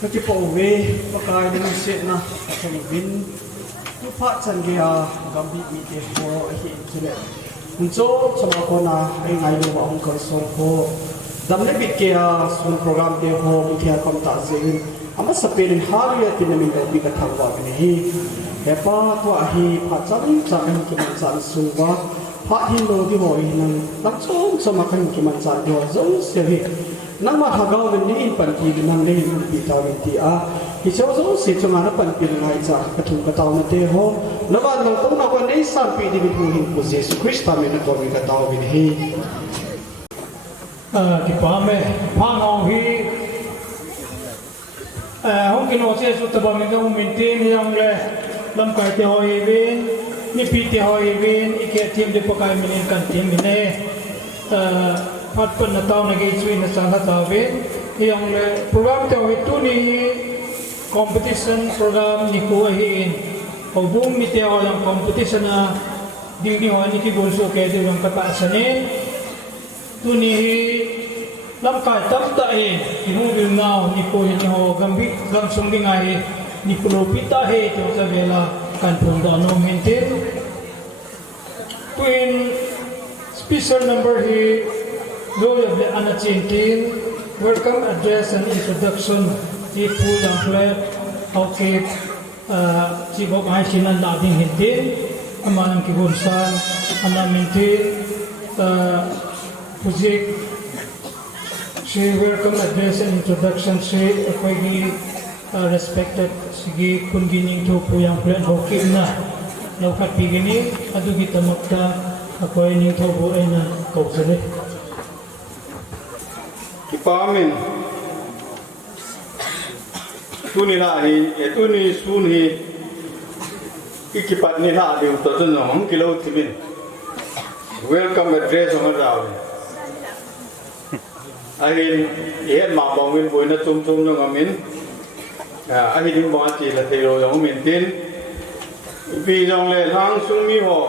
Nanti pauwi pakai dengan set na kemungkin lupa canggih gambi mite ho hi kile unco sama ko na ai ngai lo ba ong ko so ho dam le bit ke sun program ke ho mithia kam ta zin ama saperin hariya pinamin ga bi ka thangwa ni hi hepa to hi pha chan chan ki man chan suwa pha hi lo di ho hi nang tak chong sama kan ki man chan do zo se hi nang ma thagaw ni in pan ki nang le in bi ta ti a hi so so si chunga na pan pin ngai cha ka thu ka taw na te ho lawan nang tong na ko nei san pi di bi hu hin ku Jesus Christ ta me na ko mi ka taw bin hi ki pa me pa no hi hong ki no se su ta ba me do min tin yang le lam kai te hoi vin ni pi te hoi vin ike tim de pakai min kan tim ne pat pan na taw na ge chui na sa ta ve yang le program te hoi tu ni competition program ni ko hi in obung mi te hoi yang competition na ding ni hoi ni ki bol so ke de yang kata sane tu ni lam kai tam ta e ki hu bil nau ni ko ni ho gambi gam sung ding ai ni ko lo pita he to sa vela kan pung da no maintain twin special number he do of the anachintin welcome address and introduction ti pu yang flat Haokip si bok ai sinan da ding hintin amanang ki gonsan ana maintain Puzik she welcome address and introduction she akogi respected sige kungining to puyang plan Haokip na laukat pigini adugi tamakta akoy ning to bo ay na kausare kipamin tuni la hi tuni sun hi ikipat ni la diu to to no hom kilo timin welcome address on raw ahin yen ma bong win boina tum tum no ngamin ahin ding ba ti la thero yong min tin pi jong le lang sung mi ho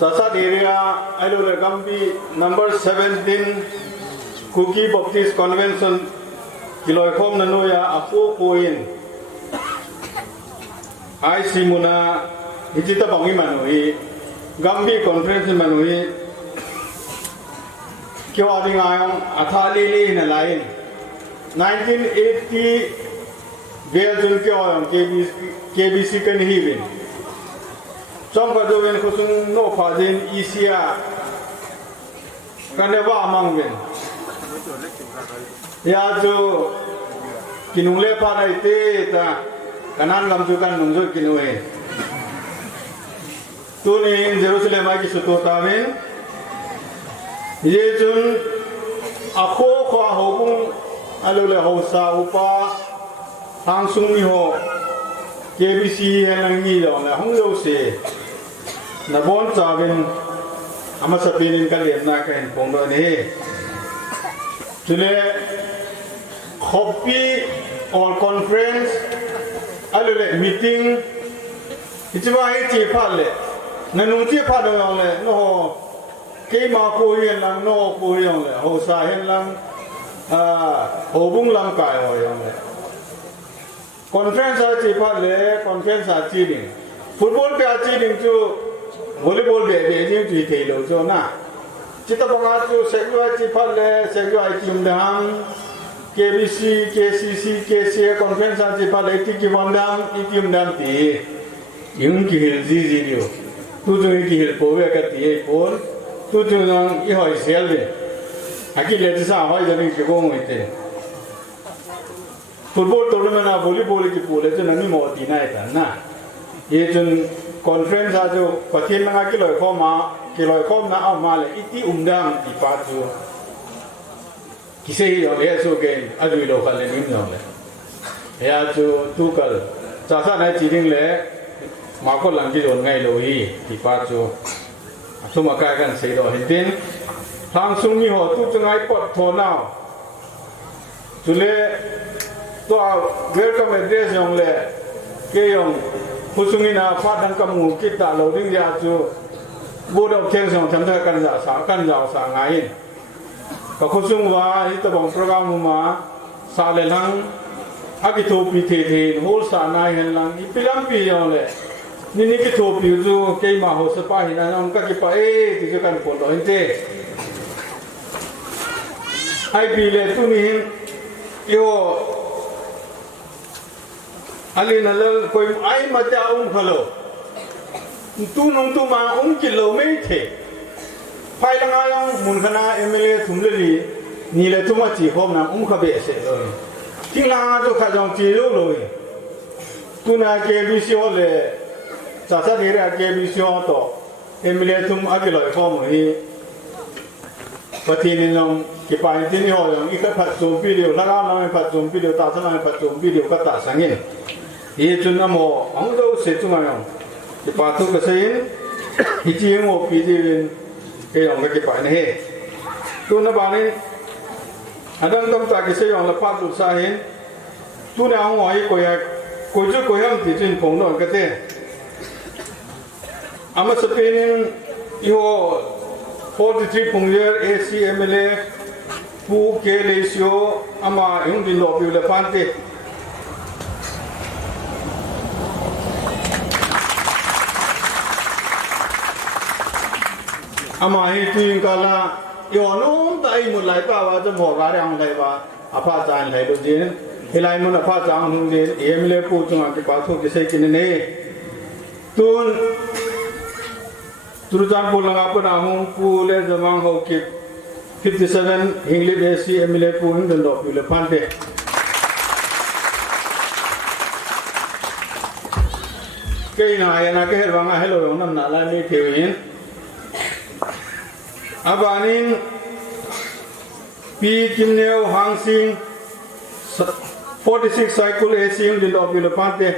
sasa area alo le gambi number 17 cookie baptist convention kiloi khom na no ya apo koin Aishi muna hijita bangi manui gambi conference manui kyo ading ayong athali li na lain 1980 vel jun kyo ayong KBC kan hiwin som ka do wen khusung no phajin isia kan wa mangwen ya jo kinule pa dai te ta kanan lam ju kan nung ju kinue tu ni Jerusalem ai ki suto tamin ye jun akho kho ho bung alo le ho sa upa hang sung mi ho KBC hen ngi lo le hong yo se na bon cha bin ama sa pinin ka lem na ka hen pong do ni tule copy or conference alo le meeting ichiwa ai chi pha le na nu chi pha do yong le no ke ma ko yen lang no ko yong le ho sa hen lang ho bung lang kai ho yong le conference a chi pha le conference a chi ding football pe a chi ding chu volleyball be be ni chi thei lo cho na chita banga chu sekyo a chi pha le sekyo ai kim dang KBC KCC KCA conference a chi pha le ti ki wandam i kim dam ti yung ki hil ji ji dio tu tu ki hil po we ka ti pon tu tu nang i hoi sel de aki le sa hoi ja ni ki ko ngoi te football tournament a volleyball ki pole chu nami mo ti na ta na ye chun conference a jo pathin na ki loi khom na a ma le iti umdam ti pa chu kise yo le so ke a dui lo khal le nim no le ya chu tu kal cha sa na chi ding le ma ko lang ji ron ngai lo hi ti pa chu suma ka kan sei do hin tin thang sung mi ho tu changai pot tho nao chule to welcome address yong le ke yong phusung ina pha dang kam ngu kit ta lo ding ya chu bo do khen song tham tha kan ja sa ngai ก็คุซุงว่าที่ตะบงโปรแกรมมาสาเลลังอากิโทปีเทเทโฮสานายเฮลังอีพิลัมปียองเลยนี่กิโทปีจูเกยมาโฮสปาหินาองก็กิปะที่จะกันปนโดนเจไอปีเลตุนี่โยอันนี้นั่นเลยคอยไอมาจ้าขลุ่ตูนงตูมากิโลไม่เทไฟลังอายังมุนขณะเอเมเลทุ่มเลยนี่เลยทุ่มมาจีบนะขบเบสเลยที่ลังอาจุขจงจีโร่เลยตูน่าเกบิซิโอเลยจัดสรรนี่เรื่องเกบิซิโอต่อเอเมเลทุ่มอากิโลอีกข้อมูลนี้ปฏิทินลงกี่ปที่นี่หัวยังอีกพัดซูมวิดีโอแล้วเราไม่พัดซูมวิดีโอตาสนามพัดซูมวิดีโอก็ตัดสังเกตยี่จุนน้ำโมอังโดเสจุมายังกี่ปทุกเสียงฮิจิโมปีจีวินเกี่ยงกับกี่ปนี่ตัวนับวันนี้อันนั้นต้องจากกี่เสียงละพัดสุดสายตัวนี้เอาไว้คุยจุคุยห้องที่จุนผงนนก็เต้อามาสเปนอีโอ43 punyer ACMLA pu kelesio ama yung dinobyo lepante ama hiting kala yonom tai mulai pa wa jam ho ga rang lai ba apha chan lai lo jin hilai mun apha chan hung jin AMLA pu chung ki pa thu ki sai kin ne tun Turutan pulang apa nama pule zaman Haokip 57 English Aishi MLA pun dan dok pule pandai. Kaya nak herwang hello yang nam nala ni kewin. Abanin pi kimneu hangsing 46 cycle Aishi dan dok pule pandai.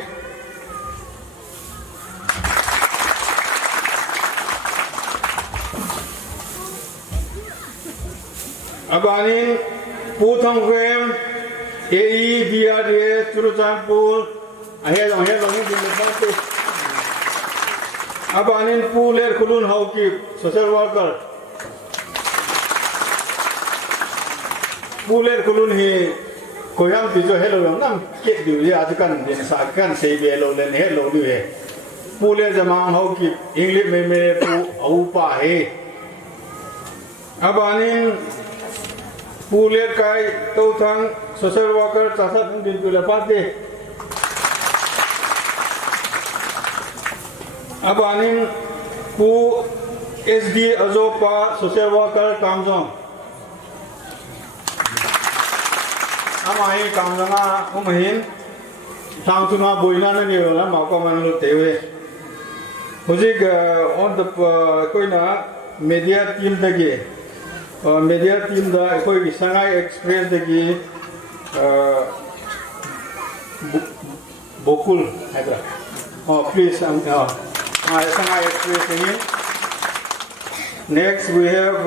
Abanin putong frame AEBRDA Turutanpur akhir ini dilepas. Abanin puler kulun Haokip social worker puler kulun hi koyam tijo hello yang nam kek diuji ajukan disakan sebelo len hello diuji puler zaman Haokip English meme pu aupa he abanin puler kai tau thang social worker tasat din pula pate abanin pu SD azopa social worker kamjong amai kamjanga umahin thang tuna boina na ni la ma ko man lu tewe hojik on the koina media team dagi media team da koi Shanghai Express dagi bokul haidra please Shanghai Express again. Next we have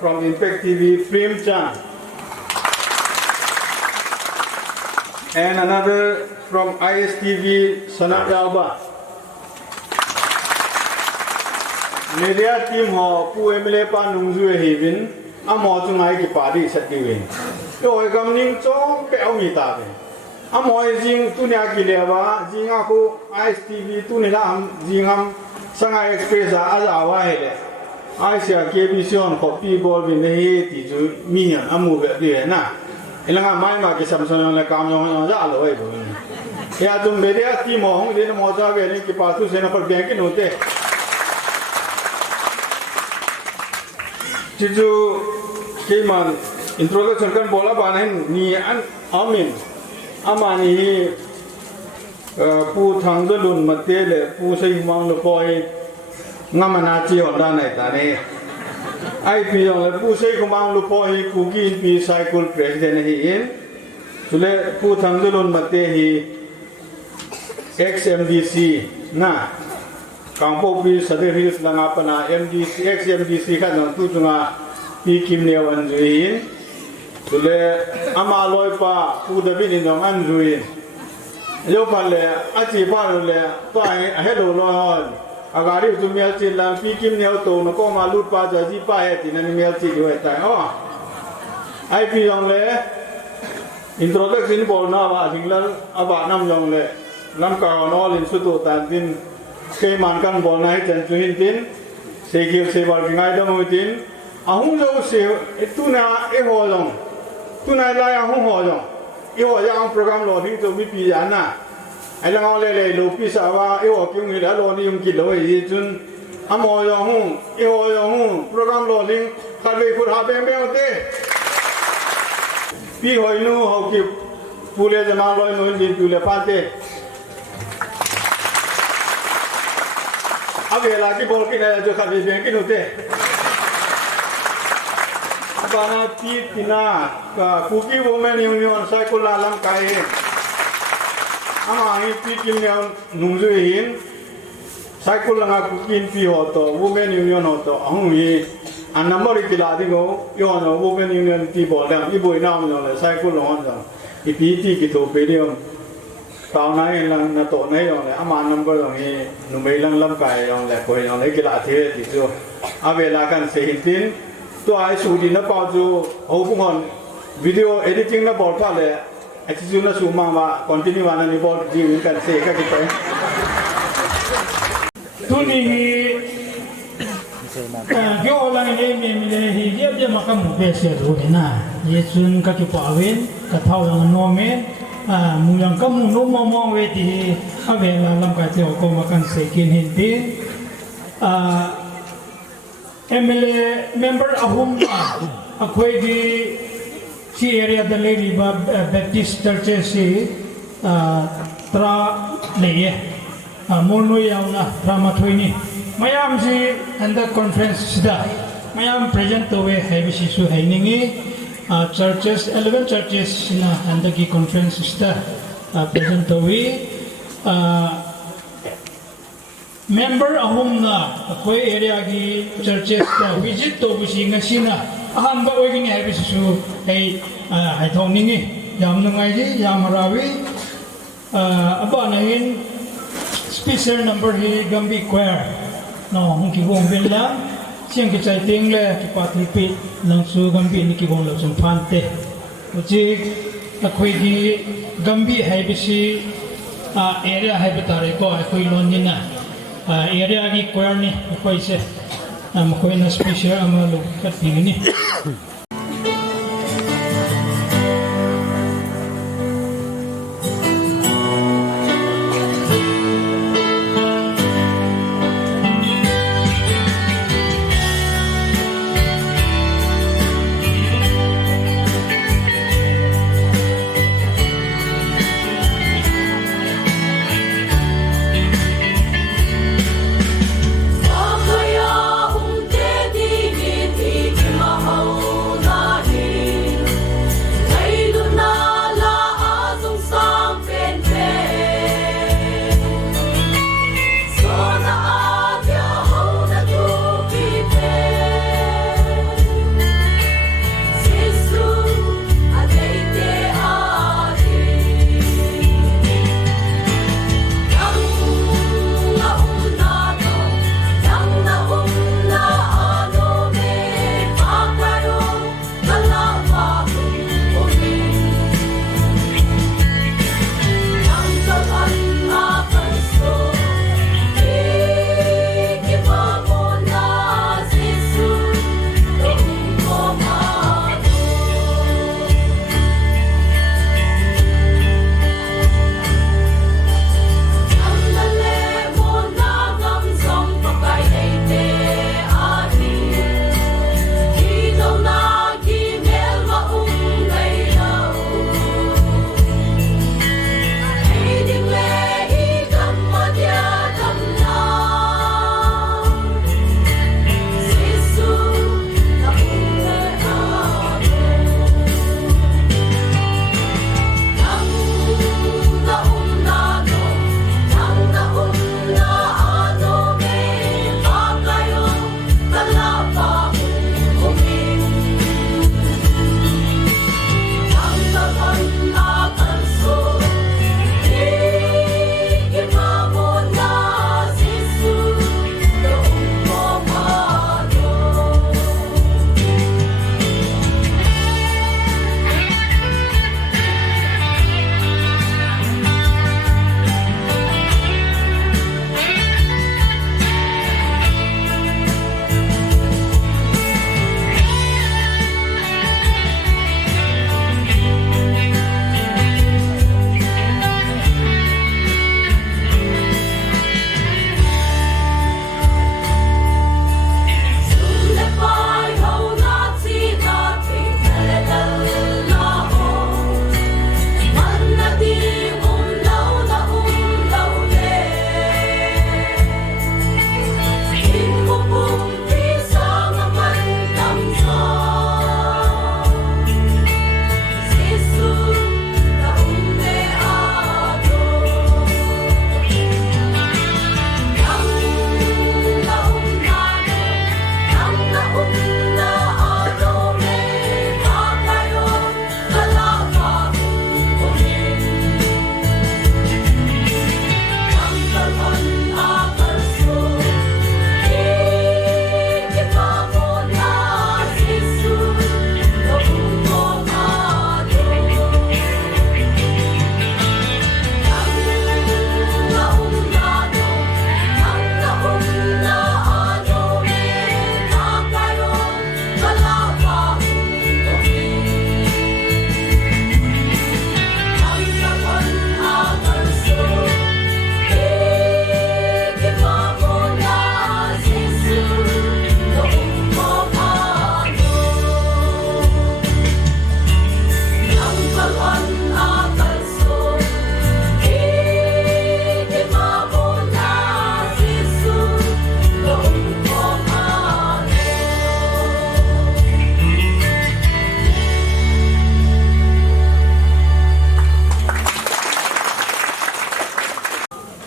from Impact TV Prem Chan and another from ISTV Sanat Alba. Media team ho pu MLA pa nungzu Hegin amo chungai ki party satdiwin yo gamning chong pe ami ta be amo jing tunya ki lewa jinga ko ISTV tunila jingam Shanghai Express awa hele Asia KBC on copy ball bin he ti ju mian amu be de na elanga mai ma ki samsung le kam yong ja lo ai bo ya tum media team ho hong de mo ja be ni ki pa tu se na par bank ki note Cicu kiman introduction kan bola banen ni an amin amani pu thang dulun mate le pu sei mang lo poi ngamana chi honda nai ta ne ai pi yong le pu sei mang lo poi ku gi pi cycle president hi in tule pu thang dulun mate hi XMDC na Kampo pi sadhe hills langa pana MDC XMDC kan tu chunga pi kimne wan juin tule ama loi pa pu da bin indong an juin yo palle achi pa le to ai hello lo hon agari tu mel chin lang pi kimne to no ko ma lut pa ja ji pa he tin ani mel chi jo ta ไอพี่ยองเลยอินโทรดักชันบอลน่าว่าจริงแล้วอาบะน้ำยองเลยลำกาวนอลินสุดตัวตันตินเคมันกันบอลนายจันทร์หินตินเสกเสบอลง่ายดำตินอาหุ่นเราเสียตุนาเอหัวจงตุนาลายอาหุ่นหัวจงเอหัวยังโปรแกรมโหลดที่จะมีปีอันน่ะไอ้เรื่องเอาเลยโหลดปีสาวเอหัวกิ้งอยู่แล้วโหลดนี่ยังกินเลยจนอามอยองหุ่นเอหัวยองหุ่นโปรแกรมโหลดลิงขัดเลยคุณหาเบงเบงเต้พี่หอยนูเขาเก็บผู้เลี้ยจะมาลอยนูนดินผู้เลี้ยพันเต้เอาเวลาที่บอลกินอะไรจะขัดเบงกินหนูเต้บานาทีตินาคุกกี้วูแมนยูนิออนไซคุลาลัมไกอามาฮีปีกินเนี่ยนุ่งจุหินไซคุลางคุกกี้ปีหัวโตวูแมนยูนิออนหัวโตอ่างฮีอันนั้นบริกิลาที่เขาย้อนวูแมนยูนิออนที่บอลแล้วอีบุยน้ำจังเลยไซคุลางจังอีปีที่กิโตเปเดียมตาวนั้นลังนาโตนั้นจังเลยอามานัมก็จังฮีนุ่มเบลังลัมไกจังเลยคุยจังเลยกิลาเทติจูอาเวลากันเสียหินตินตัวไอ้สูดีนับเป้าจูโอ้พวกมันวิดีโอเอดิติ้งนับบอลท่าเลยไอ้ที่จูนับสูมาว่าคอนติเนียวันนี้บอลจริงกันเสกกันไปทุนนี้เกี่ยวกับอะไรเนี่ยมีเลยที่เยี่ยมเยี่ยมมากับหมู่เบสเซอร์รู้เห็นนะยี่สุนกับที่ป่าเวนกับเท่าอย่างโนเมนมูยังกับมูนุ่มมองเวทีเอาเวลาลำกาเจียวก็มากันเสกินเห็นดีMLA member ahum akhoi di si area the lady Baptist church si tra leye mono yauna rama thoini mayam si under conference sida mayam present to we heavy sisu hainingi churches 11 churches na under ki conference sida present to we member ahum na akoi area gi churches ta visit to busi ngasina aham ba oigini habisu ei hai thongningi yam nangai ji yam rawi aba na hin special number hi gambi choir no hung ki gong ben la siang ki chai ting le ki patli pi lang su gambi ni ki gong lo chung phan te uchi akoi gi gambi habisi area habitare ko akoi lon ni na area ni choir ni koi se koi na special amalu kat ni Hãy subscribe cho kênh Ghiền Mì Gõ để không bỏ lỡ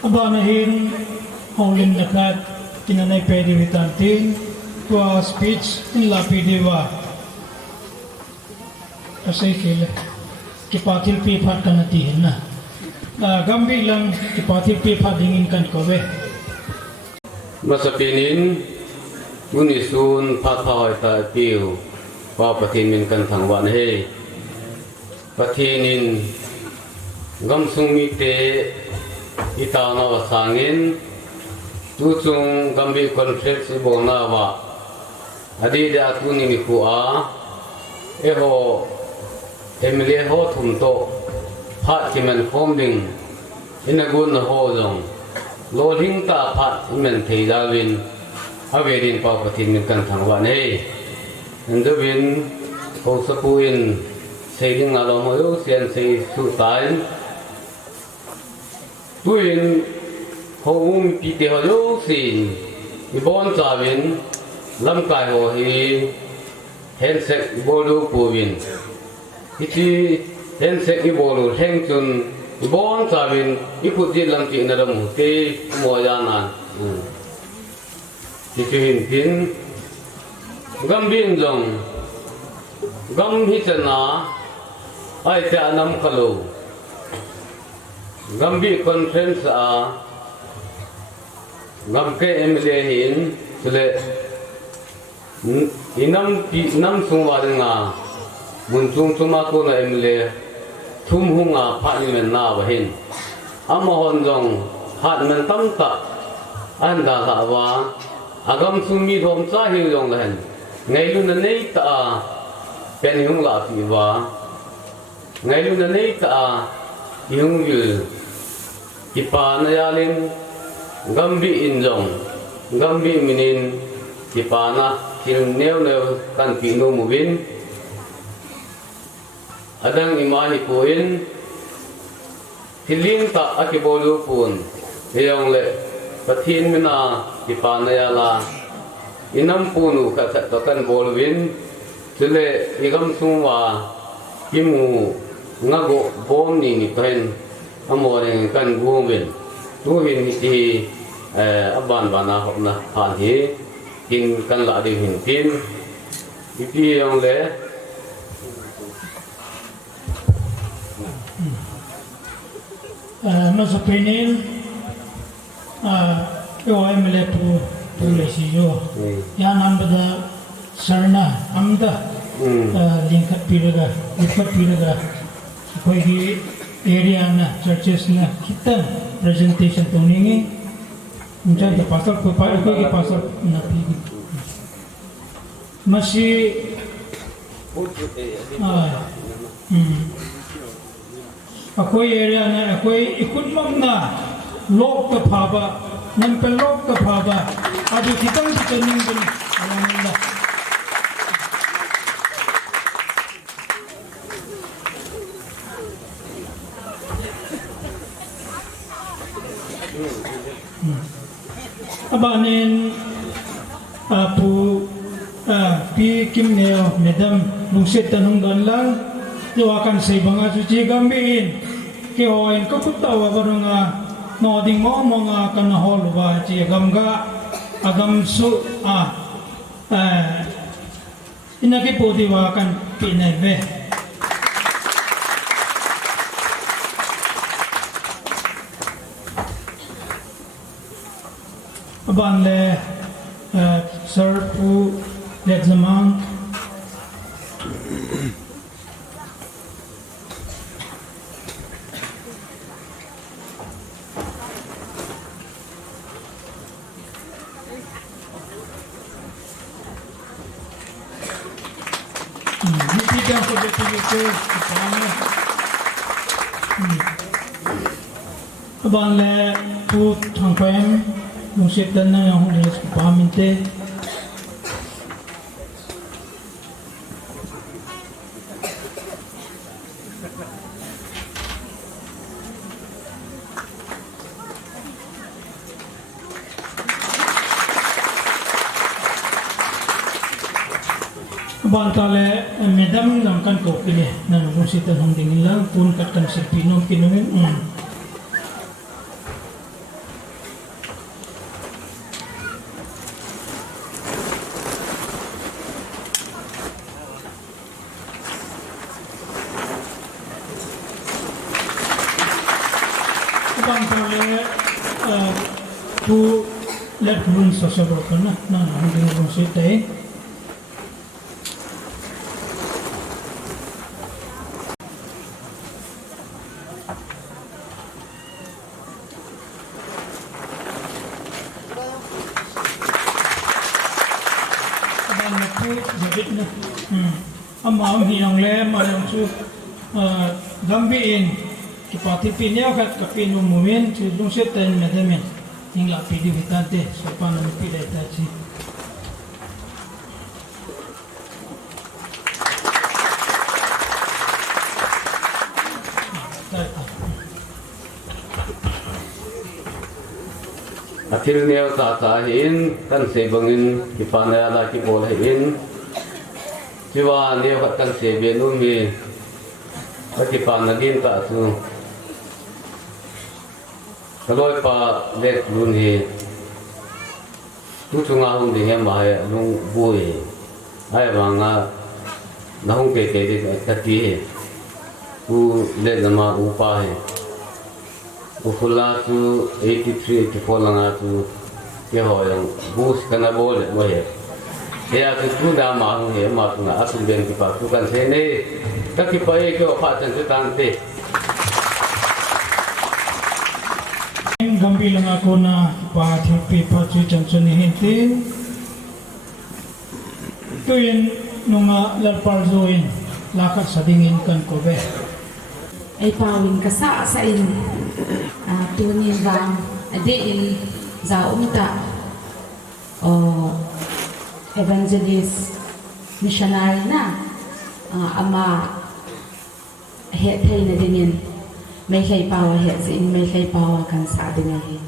Abanahin Honglim nakat kinanay pwede witantin tua speech in lapi dewa asay kila kipatil pipat kanatihin na gambi lang kipatil pipat dingin kan kowe masapinin unisun pathoy ta piu wa patin min kan thangwan he patinin gamsung mi te ita na wasangin tutung gambi conference bona wa adi da tuni mi ku'a eho emle ho thum to phat kimen homding inagun ho jong lo hing ta phat men thei dawin averin pa patin min kan thangwan he ndobin ko sapuin saying along mo sian say sutain tuin hong pite ho yo sin ibon chawin lam kai ho hi hensek bolu puwin iti hensek ibolu heng chun ibon chawin iputi lam ti na ram te mo yana tikin tin gambin jong gam hi chana ai te anam kalo gambi conference a gam ke emle hin sule inam sungwa nga munchung chuma ko na emle thum hunga phani men na ba hin amahon jong hat men tam ta an da sa wa agam sumi thom cha hi jong la hen ngai lu na nei ta pen hung la pi wa ngai lu na nei ta yung yu kipa na yalin gambi injong gambi minin kipa na kil neo neo kan pino mubin adang imani puin tiling ta akibolu pun hiyong le pathin mina kipa na yala inam punu ka to kan bolwin sile igam sungwa imu ngago bom ni pen amore kan gumen tu hin ti aban bana hopna han hi kin kan la di hin tin ipi yang le masapinin yo emle tu le si yo yan ambada sarna amda lingkat piraga lipat piraga koigi area na churches na kita presentation tuningi unja the pastor ko pa ko ki pastor na pigi masi akoi area na akoi ikut mam na lok ka phaba nan pe lok ka phaba adu kitang tuning bin alhamdulillah abanin apu pi kim neo medam nungsit tanung dan lang akan say banga suci gambiin ki hoin ko kutawa baranga noding mo mga kanahol ba ci gamga agam su inaki pudi wakan pinebe aban le sir pu lexamang Bibigyan ko dito abang le pu thangpem musik dan na yang hulis paminte bantale medam nangkan ko pili nang musitan hong dingin lang pun kat kan silpino kinungin bang kale tu let run social worker na hanging run site dan aku jadi na ama hiang le marang chu gambiin kipati pinya kat kapinu mumin chu lung se ten medemen hingga pidi vitante sopan na pila itachi akhir neo ta hin kan se bangin ki panaya la ki bol hin jiwa neo kan se be nu mi ki panagin ta su kaloi pa let lun hi tu chunga hung ding em ma he lung bui ai wanga na hung ke de ta ti he u le nama u pa he Ufula tu 83, 84 langa tu ke hoyang bus kana bol mo he. Kaya tu na ma he ma tu na asul ben ki pa tu kan se ne ta ki pa e ko pa chan tu tan te. Gambi lang ako na pa thipi pa chu chan chan ni hintin tu yin nunga larpal zoin lakat sa dingin kan ko be ay pawin kasa sa in tunin bang adein za umta o evangelist missionary na ama het hay na dinin may kay pawa het sin may kay pawa kan sa dingahin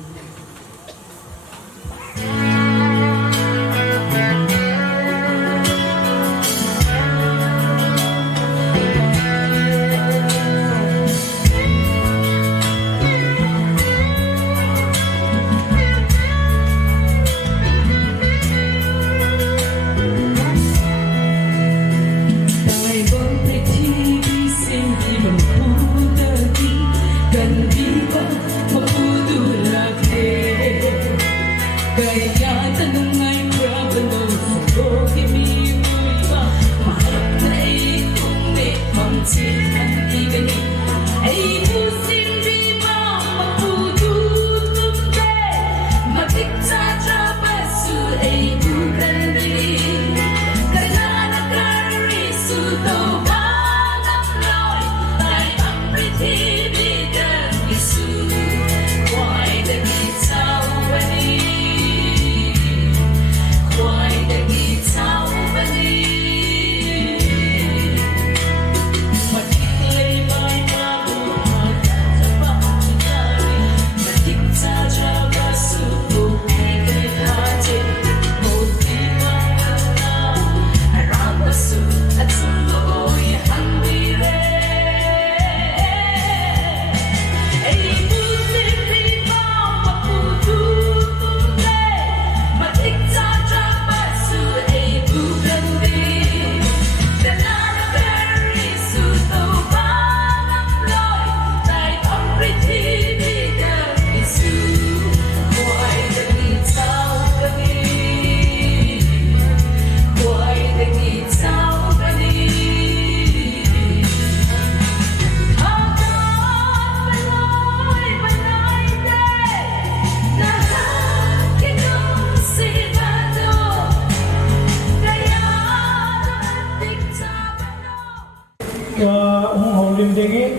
holding dingin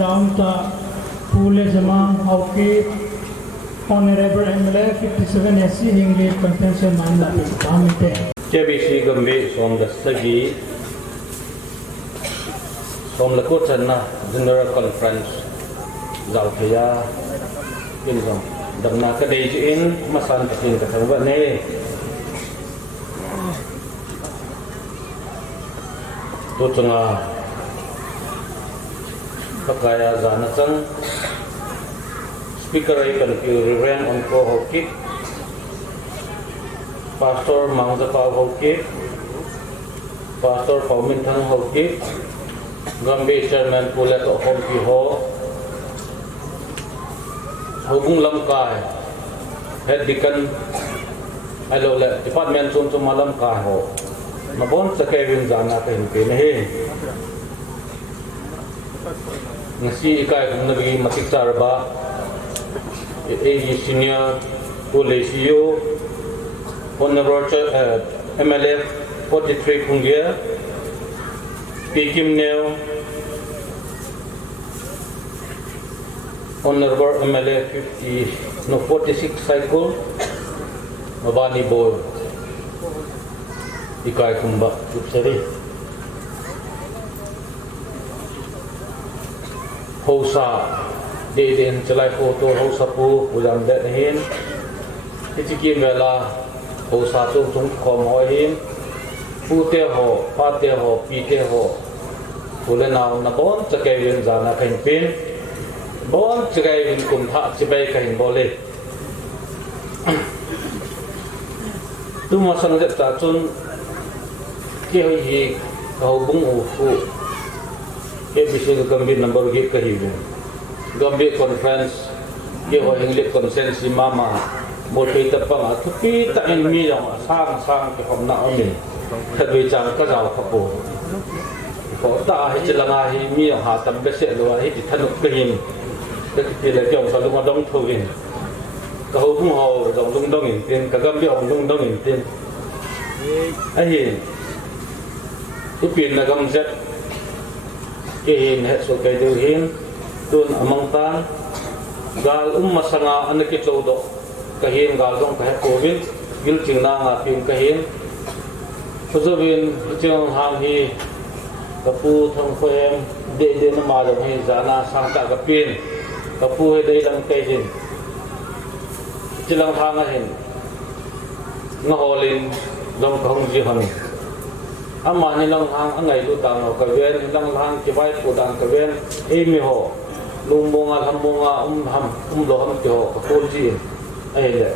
round ta pule jama Haokip honorable MLA 57 Aishi Hingli convention manla pamite KBC gambe som da sagi som la ko channa general conference zau thaya in som damna ka dei in masan takin ka thangwa ne to chunga pakaya zana chang speaker ay kan Reverend Onko Haokip, Pastor Mangzapao Haokip, Pastor Paumintang Haokip, Gambi Chairman Pulet Okompi Ho, hubung lam kai head dikan alo le department chum chum malam kai ho ma bon sa Kevin jana ka hin pe ne ngasi ikai kung nabigi matik sarba senior Policio Honorable MLF 43 Pungia Pikim Neo Honorable MLF 46 Cycle Mabani Boy Ikai Kumba Upsari Hosa Deden Chalai Photo Hosa Pu Ulam Det Hin Tichikin Vela Hosa Chung Chung Kom Hoi Hin Pu Te Ho Pa Te Ho Pi Te Ho Ulenau Nabon Chakayun Zana Kain Pin Bon Chakayun Kum Tha Chibay Kain Bole Tu Masang Zep Ta Chun Ki Hoi Hi Kau Bung U Fu KBC Gambit Number Gip Kahibin Gambit Conference Ki Hoi Hinglit Consensi Mama Multi Tapang Tupi Tak In Mi Yang Sang Ki Hom Na Omin Thabi Chang Kazao Kapo Ko Ta Hi Chilanga Hi Mi Yang Ha Tam Bese Lua Hi Thanuk Kahim Ki Le Kyong Sa Lunga Dong Thuvin Ka Ho Bung Ho Dong Lung Dong In Tin Ka Gambit Hong Lung Dong In Tin Ahin Ipin Na Gam Zet Kihin Het So Kay Du Hin Tun Amang Tan Gal Masanga Anaki Chodo Kahin Gal Dong Kahe Kovin Gil Ching Na Nga Pin Kahin Pazovin Ching Hang Hi Kapu Thong Khoem De Na Ma Dong Hi Zana Sang Ta Kapin Kapu He Dei Lang Kay Hin Chilang Hang Hin Nga Holin Dong Kahong Ji Hang Ama ni lang hang angai lu tang ka ven lang hang ki bai pu dang ka ven e mi ho lung bonga ham bonga lo ham ki ho ka pol ji ai le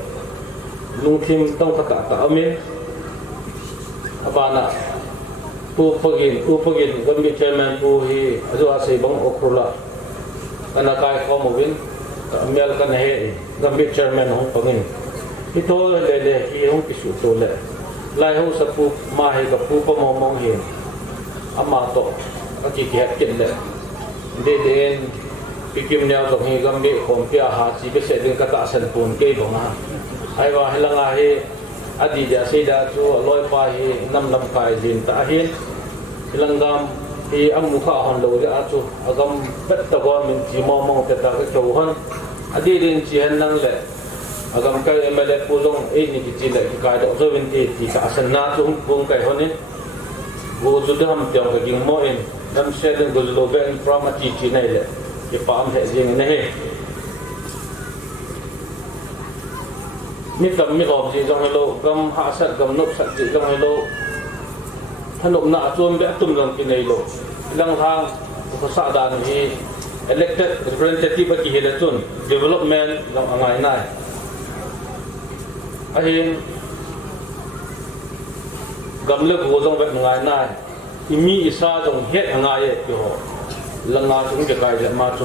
lung thim tong ka ta amin abana pu pagin gambi chairman pu hi azu asai bang okrula kana kai ko mo win ka amel kan he gambi chairman hong pagin ito le ki hong pisu to le Lai Ho Sapu Mahi Kapu Pamomong Hin Amato Aki Hat Kin Le Den Pikim Nyao Tong Hi Gambi Kom Pia Ha Chi Be Se Din Kata San Pun Ke Bong Ha Ai Wa Hilanga Hi Adi Ja Sida Chu Loi Pa Hi Nam Kai Din Ta Hin Hilangam Hi Amu Kha Hon Lo Ja Chu Agam Bet Ta Gon Min Chi Momong Te Ta Ka Chou Han Adi Din Chi Han Nang Le Agam Kai MLF Pulong Ni Ki Chi Le Ki Kai Do So Vin Ti Ka Asan Na Tu Bung Kai Honin Go Zu Dam Tiang Ka Ging Mo In Dam Se Den Go Lo Ben From A Chi Chi Nei Le Ki Pa Am He Jing Ne He Ni Tam Mi Om Ji Jong Hello Gam Ha Sat Gam Nup Sat Ji Jong Hello Thanup Na Chuam Be Tum Jong Ki Nei Lo Lang Hang Ko Sa Dan Hi Elected Representative Ki He Le Chun Development Jong Angai Nai Ahin Gamle Go Jong Bet Ngai Nai Imi Isa Jong Het Angai Ye Ki Ho Langa Chung Ke Kai Je Ma Chu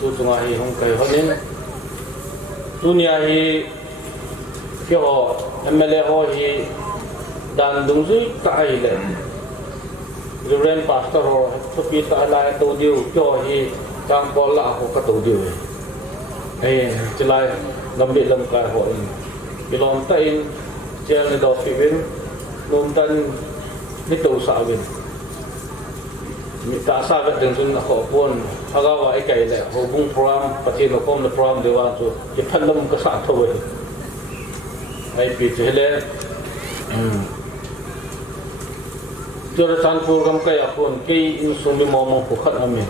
Tu Chung Hi Hong Kai Honin Tu Nia Hi Ki Ho MLA Ho Hi Dan Dung Zui Ta Ai Le Reverend Pastor Ho Tu Pi Ta Lai Tu Diu Ki Ho Hi Chang Ko La Ho Ka Tu Diu Ahin Chilai Gambi Lam Kai Ho In Bilom ta in Chel ni do pi win Lum tan Ni tu sa win Mi ta sa vet den sun na ko pon Agawa ai kai le ho bung program pati no kom na program de wan chu ki phan lam ka sa tho we ai pi che le Jor san program ka ya pon ki in sum mi mo mo ko khat ami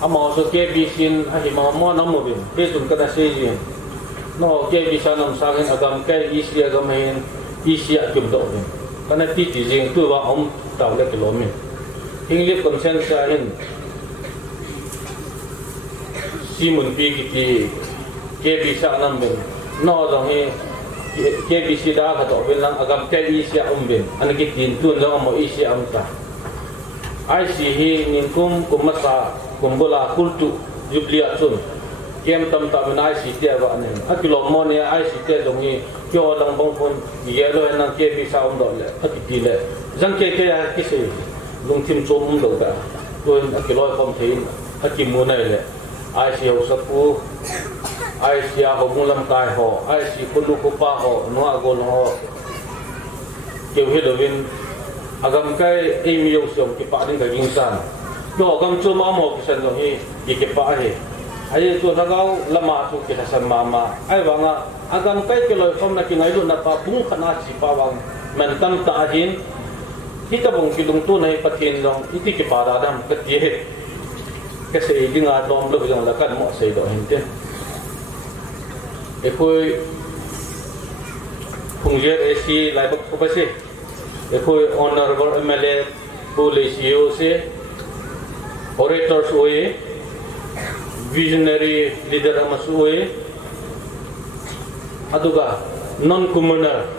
ama so KBC a hi ma mo na mo bin pe tun ka na se yin No, KBC Nam Sagin Agam Kai Aishi Agam Hin Aishi Akim Do Hin Kana Ti Ti Jing Tu Wa Om Tau Le Kilo Min Hinglip Consent Sa Hin Simun Pi Ki Ti KBC Nam Bin No Dong Hi KBC Da Ka Do Bin Lang Agam Kai Aishi Om Bin Anaki Tin Tun Dong Mo Aishi Am Ta Aishi Hi Nin Kum Kumasa Kumbula Kultuh Jublia Chun kem tam ta na ai si te ba ne a kilo mo ne ai si te dong ni kyo lang bong phun yelo na ke bi sa um do le a ki le jang ke ya ki se lung tim chom um do da tuin a kilo kom thein a ki mu nai le ai si ho sa pu ai si a ho mu lam kai ho ai si kulu ku pa ho no a gol ho ke he do win agam kai e mi yo som ki pa ding ga ging san do agam chu ma mo ki san do hi ki pa he ai tu thagau lama tu ki san mama ai wanga agam kai ke loi phom na ki ngai lu na pa bung khana chi pa wang man tam ta hin kita bung ki lung tu nei pathin long iti ki pa da dam ka ti he ka se ding a dom lu jong la kan mo se do hin te e khoi phung je Aishi lai bak ko pa se e khoi honorable MLA police yo se orators oye visionary leader amasui aduga non commoner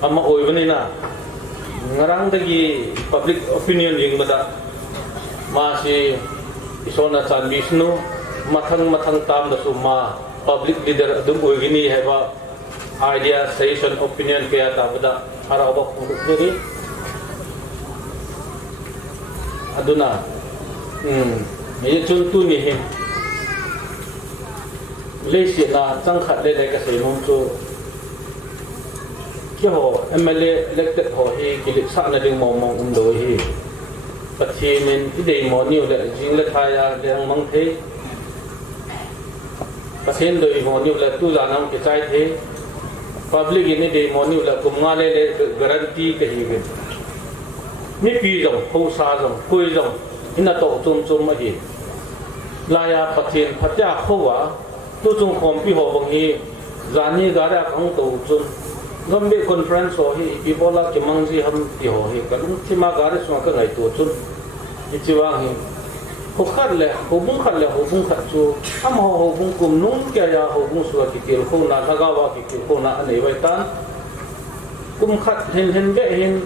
ama oibanina ngarang dagi public opinion ring bada masi isona chan Vishnu mathang tam da suma public leader adum oigini heba idea suggestion opinion kaya ta bada arawa kuduri aduna me chuntu ni he leisi na changkhat le ka sei mong chu ki ho MLA elected ho hi kilik sa na ding mong do hi pathi men ti dei mo ni le jing le thaya le mang the pathen do mo ni le tu la nam ke chai the public ni dei mo ni le kum nga le guarantee ke hi gen ni pi jong ho sa jong koi jong ina to chum ma hi la ya pathen phatya khowa tu chung khom pi ho bang hi zani gara khang to chun gambe conference ho hi ibola ke mangji ham ti ho hi kalung thima gara so ka ngai to chun ichiwa hi ho khat le ho bung khat chu am ho bung kum nun kya ya ho bung su ki kil ko na thaga wa ki kil ko na anei wai tan kum khat hen ge hen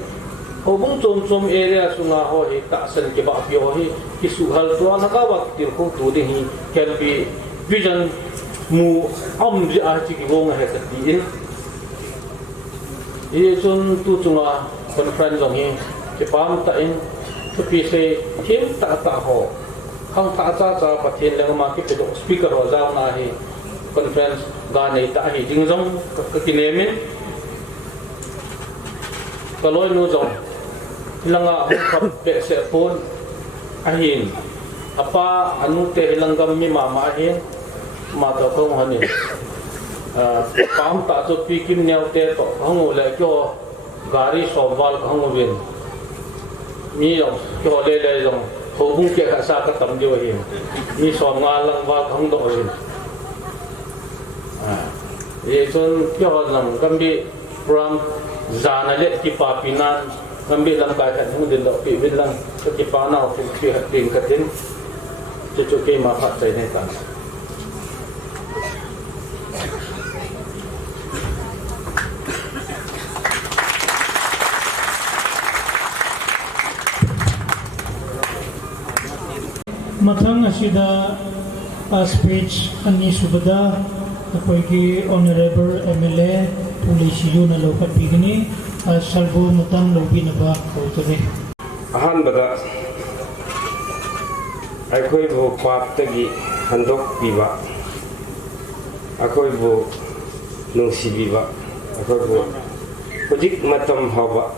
ho bung chom area sunga ho hi ta san ke ba pi ho hi ki su hal to na ka wa ki kil ko tu de hi can be vision mu om ji a chi ki wong he ka ti in ye chun tu chunga conference jong hi ke pam ta in tu pi se him ta ho khang ta cha pathin le ma ki pe do speaker ho za na hi conference ga nei ta hi jing jong ka ki ne min ka loi nu jong langa khap pe se pon a hin apa anu te hilangam mi mama hin ma to khong hanin pam ta chu pi kim neu te to hong le kyo gari somwal hong win mi lo kyo le jong ho bung ke ka sa ka tam jo hin mi som nga lang wa hong do hin ye chon kyo nam kam bi from zana le ki pa pinan kam bi lam ka khan hu din do pi bin lang ki pa na hu ki ha tin ka tin chu ke ma phat chai ne ta mathang asida speech ani subada apoi ki honorable MLA police yu na lokat bigini salbo matang lobi na ba kotore ahan bada akhoi bo pap tagi handok biba akhoi bo nungsi biba akhoi bo project matam hawa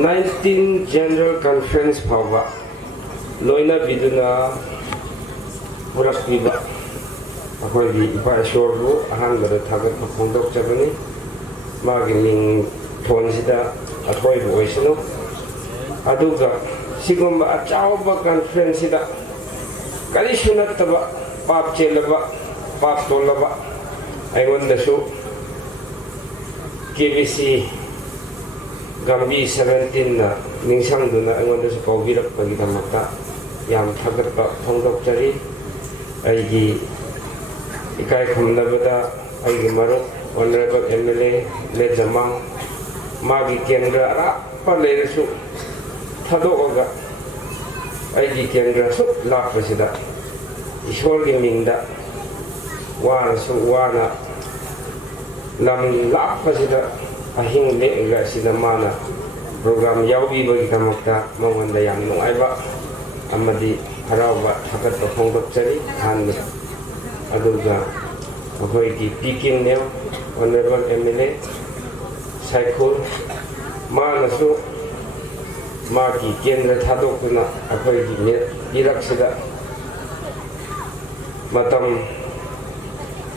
19 general conference hawa loina biduna purak biba akhoi bi ipa shor bo ahan bada thagat phondok chabani magi ning phone sida akhoi bo oisno aduga sigum achauba conference sida kali sunat taba pap chelaba pap tolaba aiwan dasu KBC gambi 17 na ningsang duna aiwan dasu paubirak pagi tamata yam thagat pa phondok chari aigi ikai khumnabada aigi maruk honorable MLA le jamang magi kendra ra pa le su thadok aigi kendra su lak pasida ishwar gi mingda वानसु वाना lump लापसिदा अहिंग लेगा सिदा माना programme यावबीबगिदमक्ता मंगोंदा याम नुंगाइबा अमदी हरावबा थागतबा फोंदोकचरी हानबे अदुगा अखोइगी peeking नेव honourable MLA साइखुल मानसु मागी केंद्र थादोकुना अखोइगी इरक्सिदा मतम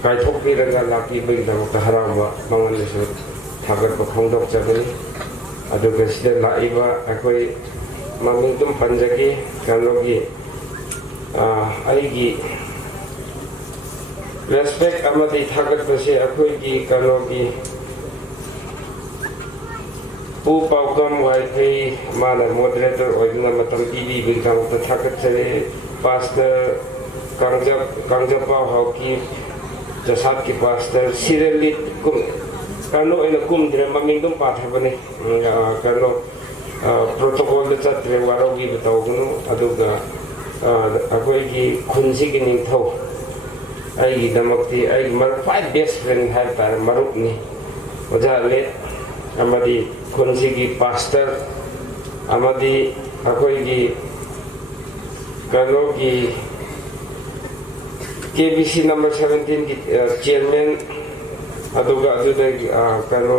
कायथोकपिरगा लाकीबगिदमक्ता हरावबा मंगोंदासु थागतबा फोंदोकचबनी अदुगा सिदा लाइबा अखोइ ममिंग तुम पंजगी कनोगी आईगी respect अमदी थागत बसे अखोइगी कनोगी पू पाउकम वाइफे माना मॉडरेटर ओइना मतम टीवी बिगदाम त थागत चले पास्टर कांगजपाव हाउकी जसात की पास्टर सिरलित कुम कनो इन कुम दिरे ममिंग तुम पाथबने कनो प्रोटोकॉल चत्रे वारोगी बताओगनो अदुगा अखोइगी खुनसिगी निंथौ आइगी दमक्ति आइगी मर फाइव बेस्ट फ्रेंड है तार मरुपनी ओजाले अमदी खुनसिगी पास्टर अमदी अखोइगी कनोगी KBC No.17 की चेयरमैन अदुगा अदुदगी कनो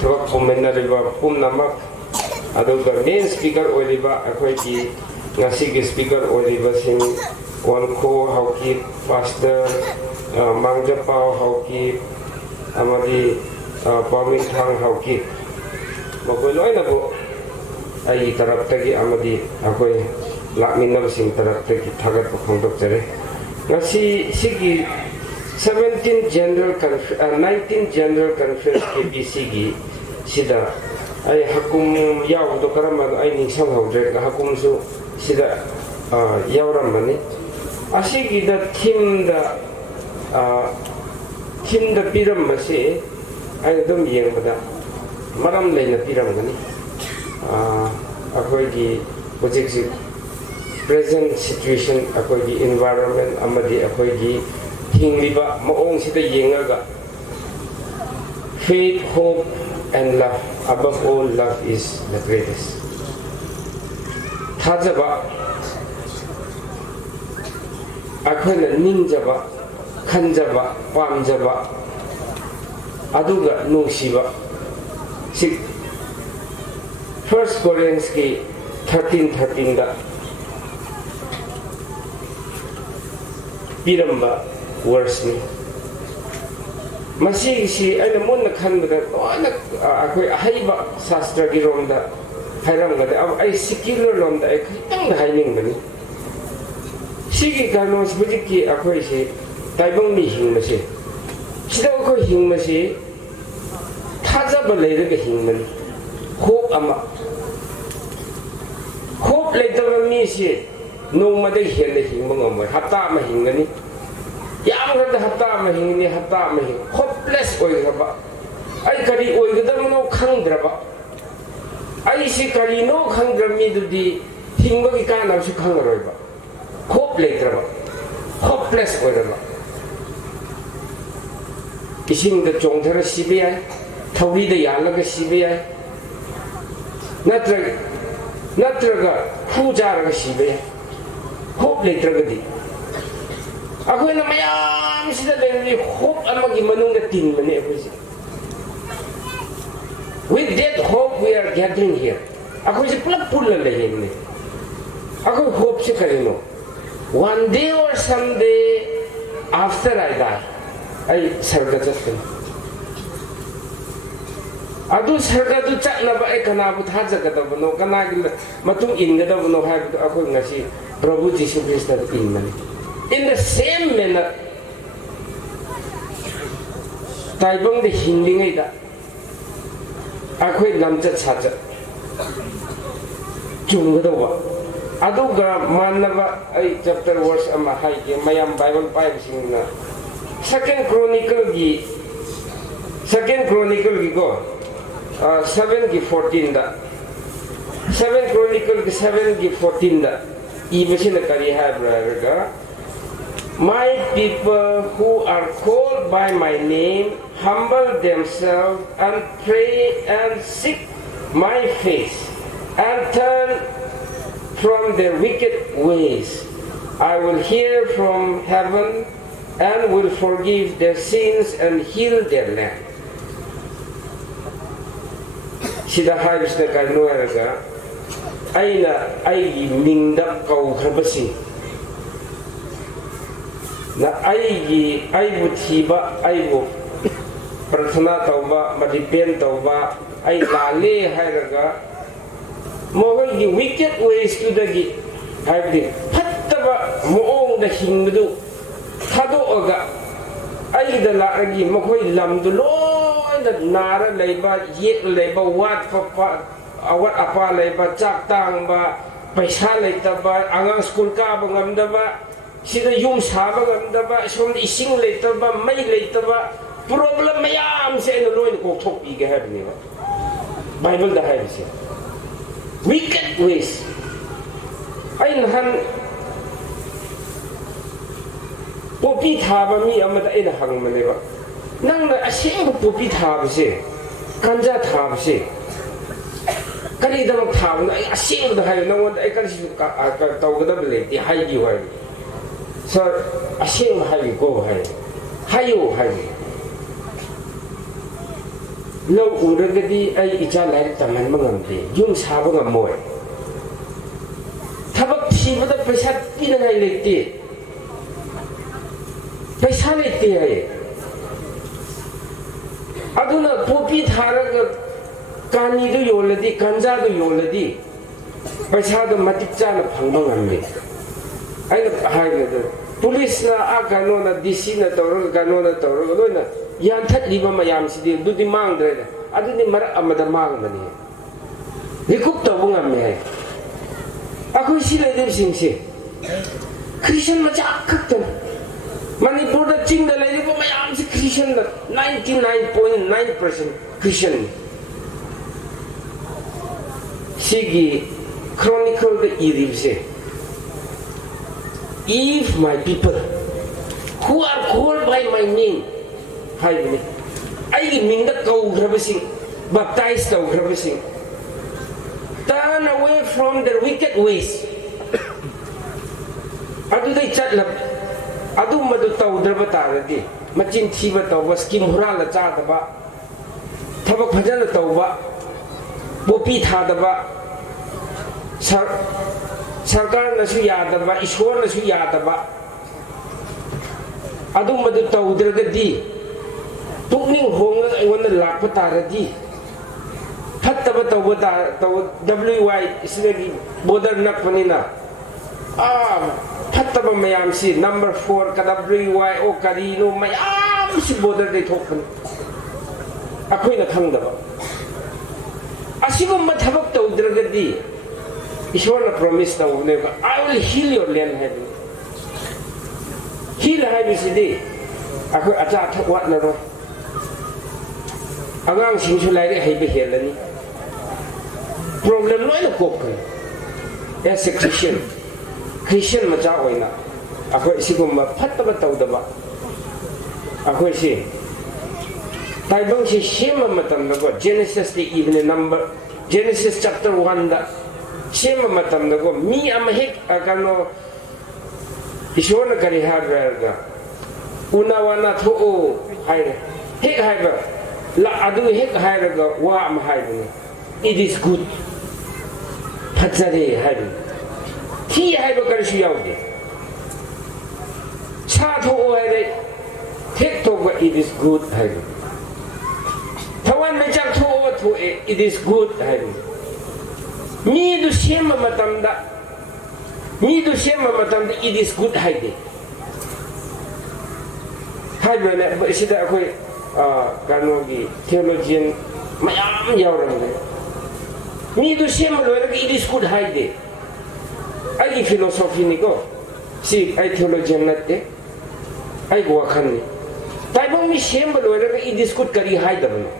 थबक कोमेनरिबा पुमनमक अदुगा मेन स्पीकर ओलिबा अखोइगी ngasi speaker ओलिबा सिंह वनखो हाउकी पास्टर मांगजपाव हाउकी अमदी पामिंग थांग हाउकी मकोइ लोइनबो आई तरफ्तगी अमदी अखोइ लामिनबसिंग तरफ्तगी थागत फोंदोकजरे ngasi sigi 19 general conference KBC gi sida ai hakum yaw do karama ai ningsang hawdre hakum su sida yawramani asigi da thim da piram mase ai dum yengbada maram leina piram gani akhoi gi project present situation akhoi environment amadi akhoi hingliba maong sida yengaga faith, hope and love. Above all, love is the greatest. Thajaba akhona ningjaba khanjaba pamjaba aduga nungsiba sik First Corinthians ki 13:13 da piramba verse में मसीगी अने मुन्न खनबदा लोना अखोइ अहैबा शास्त्र की रोमदा हाइरमगदे अब आई secular रोमदा आई खितंग हाइनिंगबनी सिगी गानोस बुजिकी अखोइ से ताइबंग मी हिंगमसे सिदा अखोइ हिंगमसे थाजाबा लेरगा हिंगमनी hope अमा hope लेतबा मी से नोमदे हेन हिंगबंग अमा हप्ता अमा हिंगनी यामगद हप्ता महिंगनी हप्ता महिंग होपलेस ओइगबा आई करी ओइगदमनो खंगद्रबा आई सि करीनो खंगद्रमी दुदी हिंगबगी कानासु खंगरोइबा होप लेत्रबा होपलेस ओइरबा इसिंग द चोंथर सिबिया थौरी द यालगा सिबिया नत्रगा फुजारगा सिबिया होप लेत्रगदी अखोइना मयाम सिदा लेनि होप अमगी मनुंग तीन मने अखोइसे with that hope we are gathering here अखोइसे पुलप पुल्ल लेहिने अखोइ होप से करिनो one day or someday after I die I sarga चतन अदु sarga दु चतनबा ए कनाबु थाजगदबनो कनागि मतुंग इनगदबनो हायबदु अखोइ ngasi प्रभु जीसु ख्रिस्ट द पिनमनि In the same manner, Taibang the Hinding Akwe Lamja Saja Jungadova Aduga Manava chapter verse Amahai Mayam Bible 5 Singna Second Chronicle go 7:14 da 7 Chronicle 7:14 da Ibasina Kari Habraga My people who are called by my name humble themselves and pray and seek my face and turn from their wicked ways. I will hear from heaven and will forgive their sins and heal their land. Sida haibisna kanu araga aina aigi mingda kaukrabasi na aigi aibu thiba aibu prathana tauba madipen tauba ai lale hairaga mogi wicked ways to the haibdi phattaba moong da hingdu thado ai da la agi mokoi lamdu loina nara leiba yek leiba wat papa awat apa leiba chak tang ba paisa leitaba angang school ka ba ngamdaba sida yum saba ngamdaba som ising leitaba mai leitaba problem mayam se no loin ko thok pi ge habni ba bible da haibse wicked ways ai han popi thaba mi amada ina hang maneba nang na aseng popi thaba se kanja thaba se kali da thaba na aseng da hayo nang ai kan si ka tawgada bele ti hai gi wai sa aseng hai go hai hayo hai lo uragadi ai icha lai taman mangamde yum saba ngamoy thabak thibada paisa pinangai lekti paisa lekti hai aduna popi tharaga kani do yoladi kanja do yoladi paisa do matik chana phangba ngamme ai hai da police na agano na dc na tawra gano na tawra loina yan that liba mayam sidi dudi mangdre aduni mar amada mangmani rikup tabu ngamme hai akoi silai dem singse christian macha khaktan manipur da ching da lai liba mayam si christian da 99.9% christian sigi chronicle da iribse if my people who are called by my name haibni ai mingda kau grabasing baptize kau grabasing turn away from their wicked ways adu dai chatla adu madu tawdraba taradi machin thiba tawba skim hurala chadaba thabak phajana tawba popi thadaba sarkar nasu yadaba ishwar nasu yadaba adu madu tawdragadi tukning honga aigona lakpa taradi phattaba tawba wy isnagi border nakpanina phattaba mayam si number 4 ka wy o karino mayam si border dei thokpani akoina khangdaba asigumba thabak tawdragadi ishwarna promise tawbneba I will heal your land heaven heal haibisidi akoi acha thawat na ro agang singsu laire haibe helani problem loina kokkai as a christian macha oina akoi sigumba phattaba tawdaba akoi si taibang si shema matam da Genesis the even number Genesis chapter 1 da shema matam da mi amahek akano ishona kari harga una wana tho haire hek haiba la adu hek hairaga wa am haibuni it is good phajare haibu thi haiba kari su yaude cha tho haire hek to it is good haibu tawan me chak tho it is good haibu mi du shema matamda it is good haide haibane sida akoi kanogi theologian mayam yauramde mi du shema loiraga it is good haide ai philosophy ni ko si ai theologian natte ai go khanni taibong mi shema loiraga it is good kari haidabno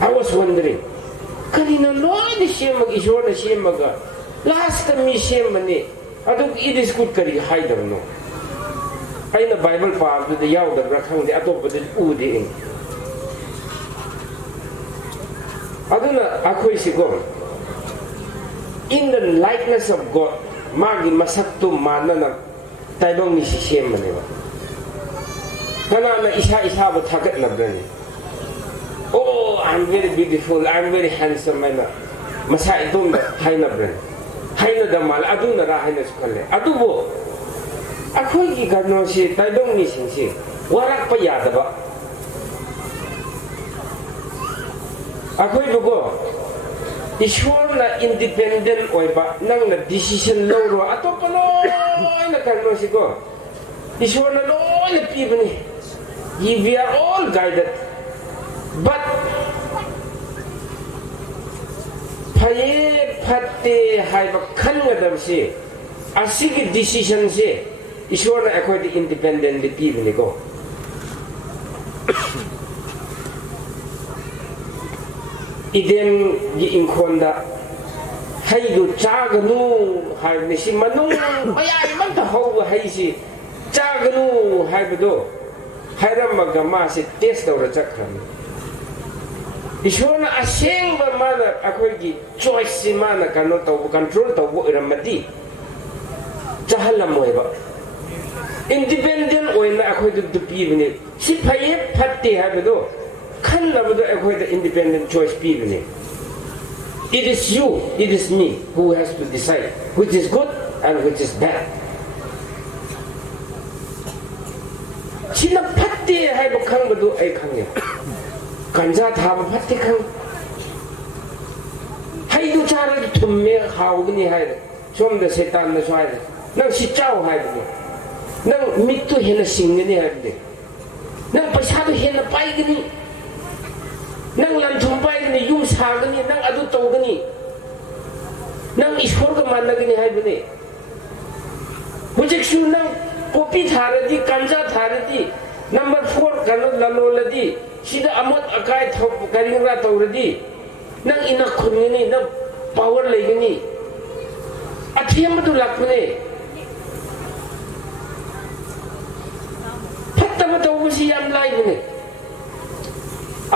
I was wondering kanina loy de shema gi shona shema ga last time mi shema ni adu it is good kari haidam no aina bible pa du de yaw da rakhang de atop de u de in aduna akhoi sigo in the likeness of God magi masak tu mana na taibong ni sisem mane ba kana na isa ba thagat na brani oh I'm very beautiful I'm very handsome mana masa itum da haina brani haina da mal aduna ra haina skalle adubo akhoi gi gano si taibong ni singsi warak pa yada ba akhoi bugo ishwar na independent oiba nang na decision loro atopa no na karno si ko ishwar na loy na pibani we are all guided but phaye phatte haiba khangadam si asigi decision si ishwar na akhoi independent pibani ko iden gi inkhonda haidu chaganu haibni si manung ayai man ta howa haisi chaganu haibudo hairamaga ma si test dawra chakram ishona asengba mana akhoi gi choice si mana kano taw control taw iramati chahalamoiba independent oina akhoi du pibni si phaye phatte haibudo kan labado akhoi the independent choice pibni it is you it is me who has to decide which is good and which is bad sina phatte haiba khangbadu ai khangye kanja thaba phatte khang haidu chara thumme hawgni haide somda setan na swaide nang si chau haide nang mittu hena singni haide nang paisa du hena paigni nang lam thumpai ni yum sagani nang adu tawgani nang ishwar ka managani haibani hujik su nang popi tharadi kanja tharadi number 4 kanu laloladi sida amot akai thop karingra tawradi nang ina khunni nang power legani athiam du lakne phatta tawusi yam laigani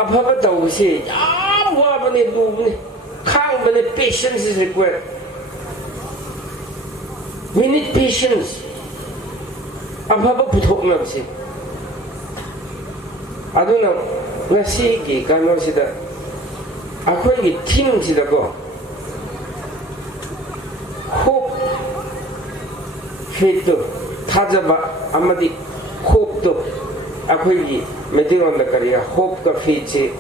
abhava tawusi yam wabane lubne khang bane patience is required we need patience abhava puthokna si aduna ngasi gi kano sida akhoi gi thing sida ko hope faith to thajaba amadi hope to akhoi gi meeting on the career hope ka faith se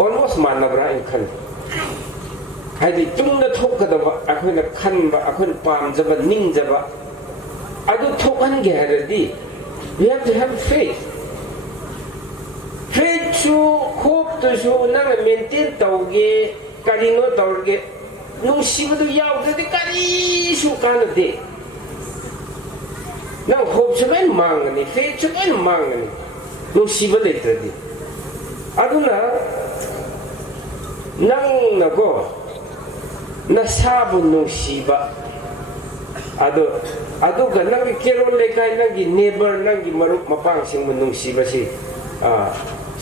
almost manabra in khan haidi tumna thokadaba akhoi na khanba akhoi pamjaba ningjaba adu thokan ge haradi we have to have faith faith to hope to so na maintain tawge karino tawge nung sibadu yaudadi kari su kanade na hope so ben mangani faith so ben mangani nung sibale tadi aduna nang nako nasabu nung siba ado ga nang kero lekai nang gi neighbor nang gi marup mapang sing nung siba si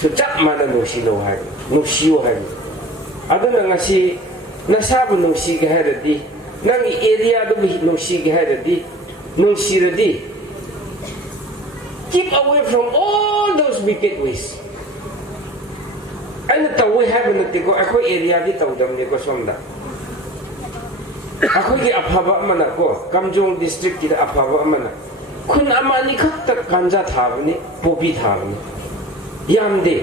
so chap mana nung silo hai nung siyo hai ado na ngasi nasabu nung si ga haradi nang area do nung si ga haradi nung siradi keep away from all those wicked ways and tawi have na tiko ako area di tawdam ni ko somda ako gi aphaba mana ko kamjong district ki aphaba mana kun amani khakta kanja thabni popi thabni yamde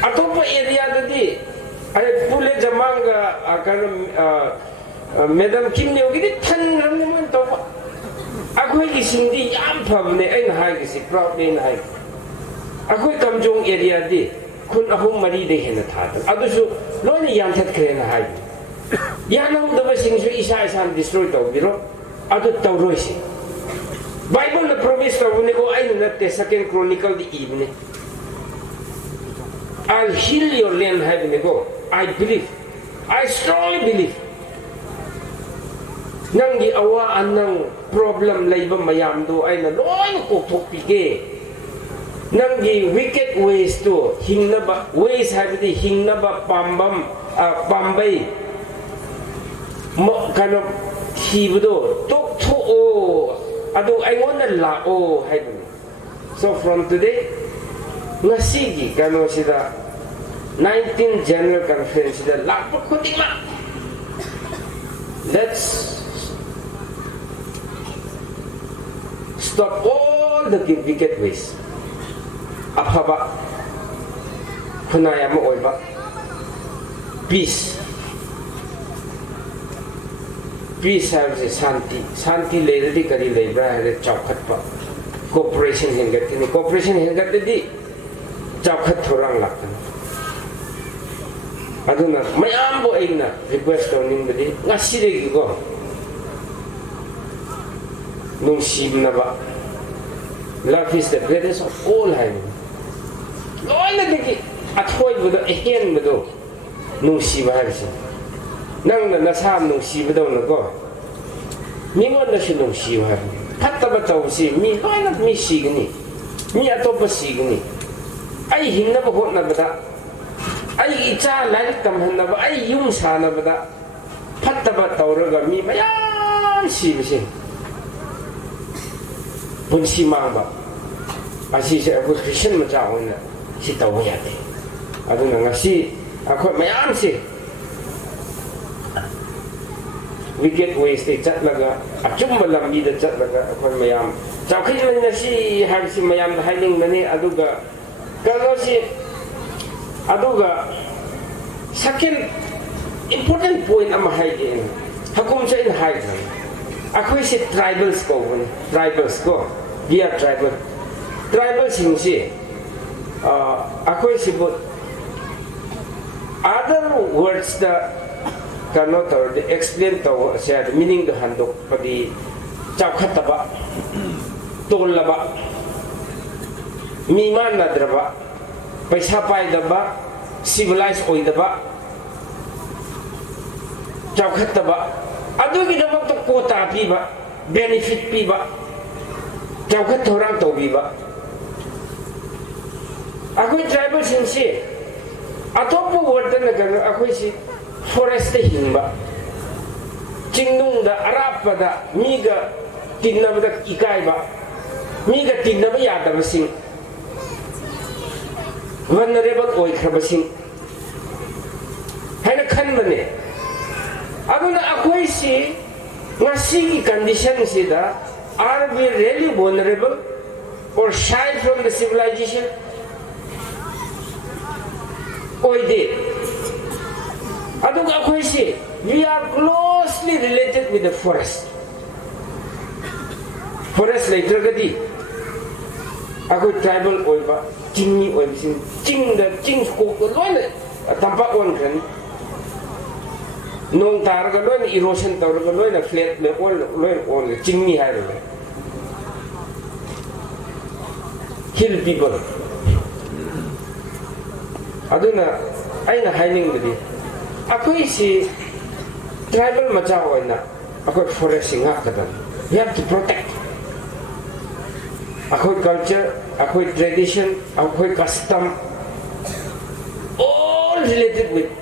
atopa area dadi are pule jamanga akan madam kimne ogi than ram man to ako gi sindi yam phabne ain hai gi si proud ne hai ako kamjong area di kun ahum mari de hena thada adusu loni yam that kre na hai yanam daba singsu isa isan destroy to biro adu tawroisi bible na promise to ne ko ai na te second chronicle di ibne I'll heal your land have ne ko I believe I strongly believe Nangi awa anang problem laiba mayamdo ay na loy kokthokpige. Nangi wicked ways to hingnaba ways habiti hingnaba pambay mo kano hibudo tokto adu aingon na lao haibun. So from today ngasigi kano sida 19th General Conference sida lakpo kutima. Let's stop all the wicked ways. Apaba kunaya mo oiba peace. Peace has santi. Santi lady kari lebra hai chaukat pa. Cooperation hengat ini. Cooperation hengat di chaukat thorang laktan. Aduna mayam bo aina request tawning badi ngasire ko nung sim na ba. Love is the greatest of all hai. All na diki at hoy bodo ehyan bodo nung siba hai si. Nang na nasam nung siba daw na ko. Mingon na si nung siba hai. Hatta ba taw si mi hoy na mi signi. Mi ato pa signi. Ay hinna ba hot na bada. Ay icha lalit tamhan na ba ay yung sana bada. Hatta ba taw raga mi mayam siba si. Punsi mamba. Asi sa ako Christian macam na si tahu ya deh. Aduh ngasi aku mayam si. Wicked ways te cat laga. Acum malam di cat laga aku mayam. Jauh kini nasi hari si mayam hiding mana aduh ga. Kalau si aduh ga. Second important point ama hiding. Hakum saya in hiding. Aku si tribals ko. Dia tribal. Tribal singsi, aku sebut other words that cannot explain tahu saya meaning the handuk padi cakap taba, tol laba, miman nadraba, paisa pai daba, civilized oi daba, cakap taba, aduh kita waktu kota piba, benefit piba, cakap orang tahu piba. Aku tribal singsi, atau pun word na gano aku si forest hingba, cingdung da Arab pada miga tinna pada ikai ba, miga tinna ba yada basing, vulnerable oi krabasing, hai na kan mana, abu na aku si ngasi condition si da, are we really vulnerable or shy from the civilization? Oi did. Aduk aku isi, we are closely related with the forest. Forest later kadi. Aku tribal oi ba, cingi oi bisin, cing kok loin tampak on kan. Nong tar ka loin erosion tar ka loin flat me loin cingi hai loin. Kill people. Aduna aina hiding badi. Aku isi tribal macam na. Aku forest singa kata. We have to protect. Aku culture, aku tradition, aku custom, all related with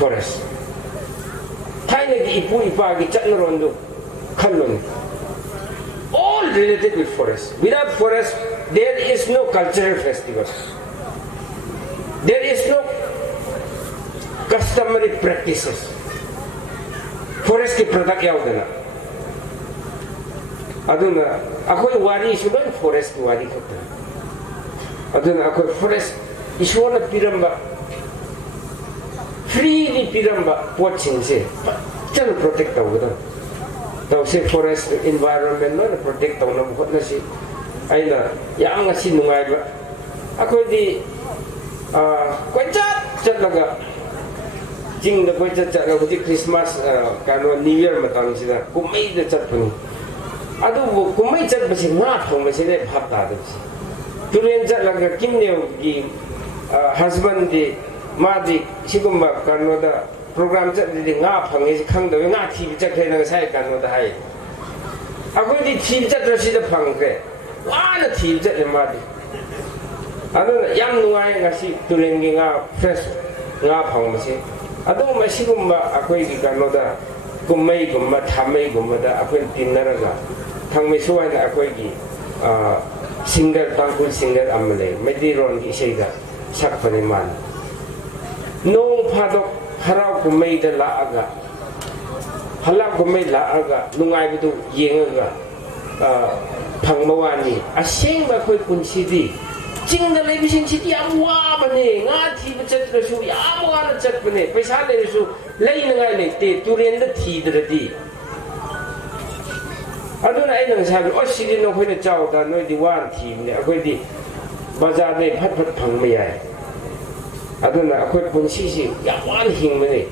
forest. Thai lagi ipu ipa gi chat narondo kallon. All related with forest. Without forest, there is no cultural festival. There is no customary practices. Forest ki product yaw dana. Aduna ako wari isuban forest ki wari kata. Aduna ako forest isuana piramba freely piramba watching se. Jangan protect tahu kita. Tahu se forest environment na protect tahu na buat nasi. Aina yang ngasih nungai ba. Ako di koi cat laga jing da koi cat laga di Christmas kano New Year matang sila kumai da cat pun adu kumai cat basi ngap pun basi le bhap ta da tulen cat laga kim ne gi husband di ma di sigumba kano da program จะดีงาพังนี้ครั้งเดียวงาทีจะเคยนั่งใช้กันมาได้อากูดีทีจะจะสิจะพังแกว้านะทีจะเลยมาดิอันนั้นยังนุ่งไงสิตัวเองงา fresh งาพังมาสิอันนั้นไม่ใช่กุมมาอากูดีกันมาได้กุมไม่กุมมาทำไม่กุมมาได้อากูกินนั่นก็ทั้งไม่ช่วยนะอากูดีsinger บางคน singer อัมเลยไม่ได้ร้องที่ใช่กันสักปริมาณน้องพาดกฮารากุไม่ได้ละอากาฮารากุไม่ละอากานุ่งไงไปดูยิงอากาพังเมื่อวานนี้อาเชงมาคุยคุณสิดีจริงนะเลยพี่ชินชิดยามว่าบันเองงาที่มันจัดกระชูยามว่านะจัดบันเองไปสานเลยชูเลยนึงไงเลยเตะตุเรียนได้ทีเดียวดีอันนั้นไอ้หนังชาบิโอ้สิริโนคุยเนี่ยเจ้าตาโน้ยดีว่านทีมเนี่ยคุยดีบาจาร์เนี่ยพัดพังไม่ใหญ่อันนั้นคุยปุ่นซีซียามว่านหิงมันเนี่ย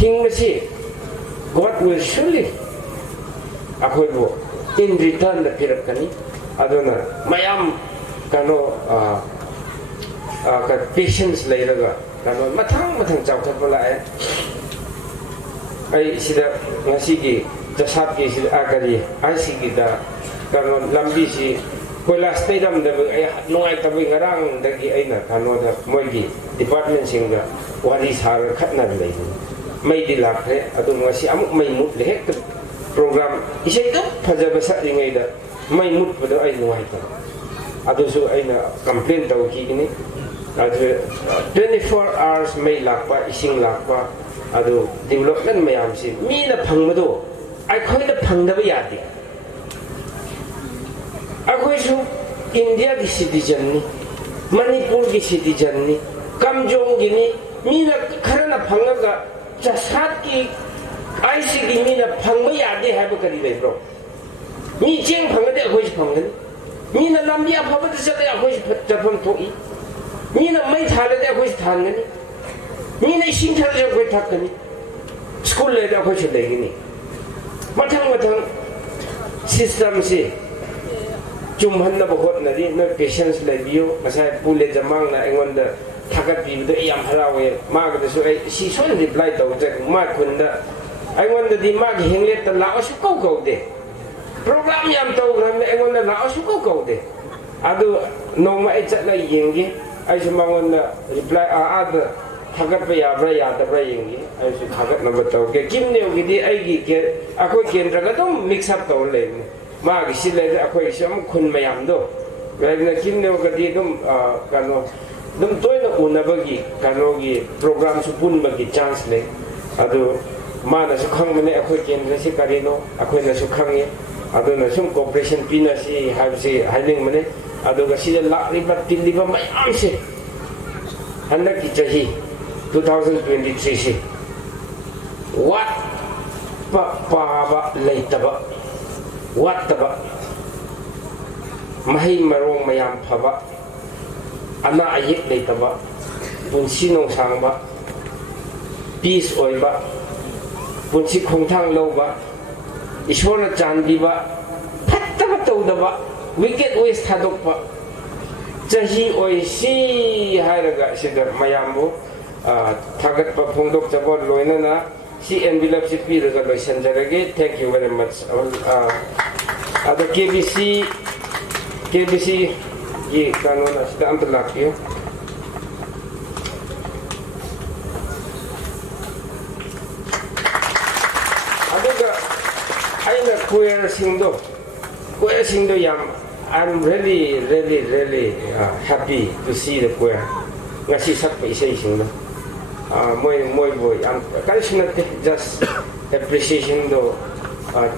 หิงมันสิ God will surely คุยบอก in return เดี๋ยวพิจารณาอันนั้นไม่ยอมกันโน่กับ patience เลยแล้วก็กันโน่มาทั้งเจ้าทัพละไอ้สิเดงาสิกีจะสับกี่สิอากาศไอซิกิดาการนลำบีสิคนละสเตดัมเดบไอ้น้อยตะวิงรังเด็กไอ้น่ะการนดมวยกีดีพาร์ตเมนต์สิงห์วารีสารขัดนั่นเลยไม่ดีลักเลยอะตัวงาสิอามุไม่มุดเลยกับโปรแกรมอีใช่ตัวพระเจ้าภาษายังไงเด้อไม่มุดไปด้วยไอ้น้อยตัวอะตัวสู้ไอ้น่ะคอมเพลนตัวกี้นี่อะตัว24 hours ไม่ลักปะอีสิงลักปะอะตัว development ไม่ยามสิมีน่ะพังมาดูไอ้คนจะพังได้ไม่ยากดิไอ้คนสู้อินเดียกิสิติจันนี่มณีปูร์กิสิติจันนี่กัมจงกินี่มีน่ะขนาดน่ะพังก็จะสัตกีไอซีกิมีน่ะพังไม่ยากดิให้บุคคลได้บรอมีเจ้งพังก็ได้ไอ้คนพังกันมีน่ะลำบากพังก็จะได้ไอ้คนจะพังทุกอีมีน่ะไม่ทานได้ไอ้คนทานกันมีน่ะสิ่งที่เราควรทำกันสกุลเลยไอ้คนจะได้กินมาทั้งซิสเต็มสิจุ่มหันนับหดนั่นดินั่น patience เลยบิวมาใช้ผู้เล่นจะมั่งนะไอ้วันเดอทักกันปีมันจะยามฮาราเวมากแต่สุดไอ้ซีชวนรีプライตัวจะมากคนเดอไอ้วันเดอดีมากเฮงเล็ดตลาดสุกเก่าเดโปรแกรมยามตัวกันไอ้วันเดอลาสุกเก่าเดอะดูน้องมาไอ้จัดเลยยิงกี้ไอ้สมังวันเดอรีプライเดอทักกันไปยาบรายาตบรายยิงกี้ไอ้สุทักกันนับตัวแกกิมเนี่ยกิดีไอ้กี่แกอะคุยเขียนระก็ต้อง mix up ตัวเลยมากสิเลยอะคุยสมคุณไม่ยามดูเวลากิมเนี่ยก็ดีต้องกันว่าต้องตัวนั้นอุ่นนะบางทีกันว่ากี่โปรแกรมสุพุนบางที chance เลยอะดูมานะสุขังมันเนี่ยอะคุยเขียนนะสิการิโนอะคุยนะสุขังเนี่ยอะดูนะสุ่ม cooperation ปีนะสิหายสิหายหนึ่งมันเนี่ยอะดูก็สิจะลักลิบติลิบไม่อ้ำสิฮันนักกิจฮี2023 สิวัดปะปาบะเลยตบะวัดตบะไม่มารงไม่ยามพบะอันน่าอายิเลยตบะบุญชินงสังบะปีสโอยบะบุญชิคงทางโลบะอิชวรจันดีบะพัดตบะตัวดบะวิกเก็ตโอยสถาดบะจะฮีโอยซีให้ระกะสิเดไม่ยามบุทักกับพงดกจะบอกลอยนั่นนะซีเอ็นวิลล์สิปีระกะลอยเซนเจอร์เกต thank you very much ada KBC ये कानून sudah ambil lagi ya ada ke aina queer singdo yang I'm really happy to see the queer ngasih sak isai singdo moi boy am kan sunat just appreciation do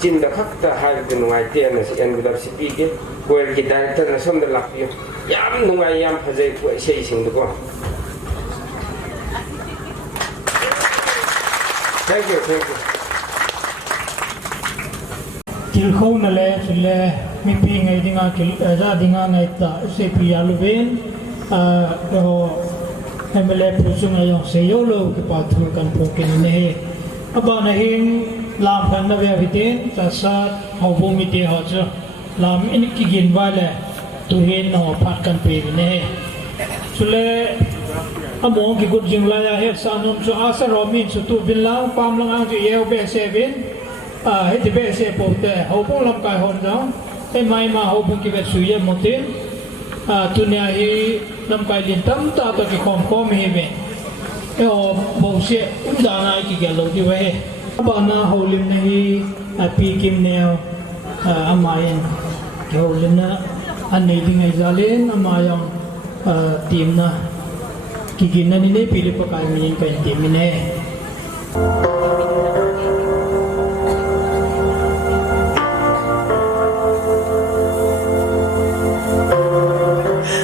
cinta fakta hal itu nungai tiada nasi yang kita sepikir, kue kita itu nasi yang terlalu yang nungai yang pasai kue saya sing tu kau. Thank you. Kilkau nale sule mimpi ngai dengan kil ada dengan ngai ta sepi aluven doh MLA pusung ayong seyolo kepatul kan pokin ini abang nahin làm khăn là về vitin sa sa hậu bung miti họ chưa làm in kigin vale tu hin họ phát kan pe ne sule among ki gut jing la ya he sanum so asa romin so tu bin lang pam lang ang ju yeu be sevin he ti be se po te ho pong lam kai hon jang e mai ma ho pong ki be su ye motin tunia hi lam kai lin tam ta to ki kom he be e o bo se da na ki ge lo ti we ba na ho lim na hi pi kim neo amayen ki ho lim na an nei ding ai zalen amayang team na kigin na nila pili pa kaya minyan pa yung team nila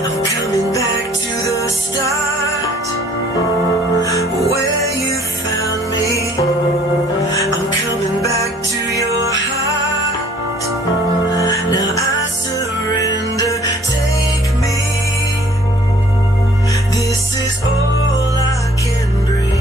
I'm coming back to the start where you found me. I'm coming back to your heart. Now I surrender. Take me. This is all I can bring.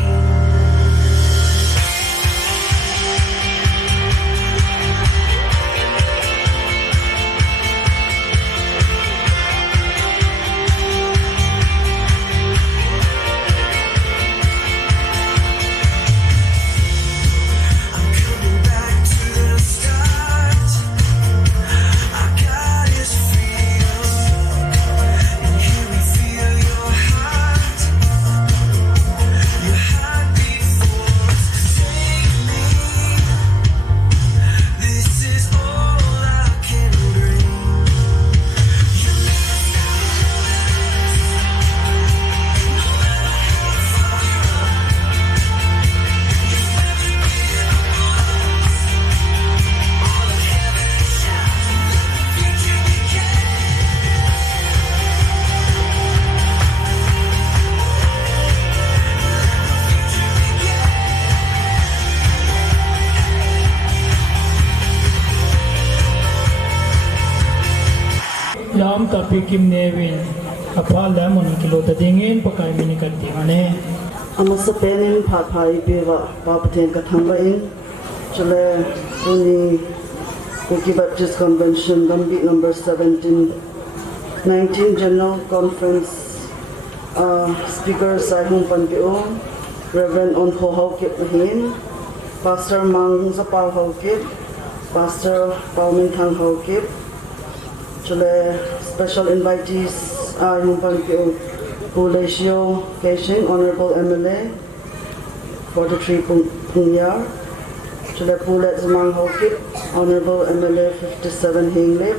I'm coming back to the start. Our God is freedom, and here we feel your heart before us. Take me. This is all I can bring. You never lam tapi kim nevin apa lam on kilo ta dingin pa kaya minyan kan team ane Ama sa penin papai bewa papaten katamba in chale suni Koki Baptist Convention Gambit number 17 19 General Conference Speaker Saihung Panpio Reverend Onho Haokip Hegin Pastor Mang Zapal Haokip Pastor Paumin Thang Haokip chale special invitees yung Panpio Pulatio Keishing, Honorable MLA, 43 Pungyar, chale Pulat Zamang Haokip, Honorable MLA 57 Hinglip,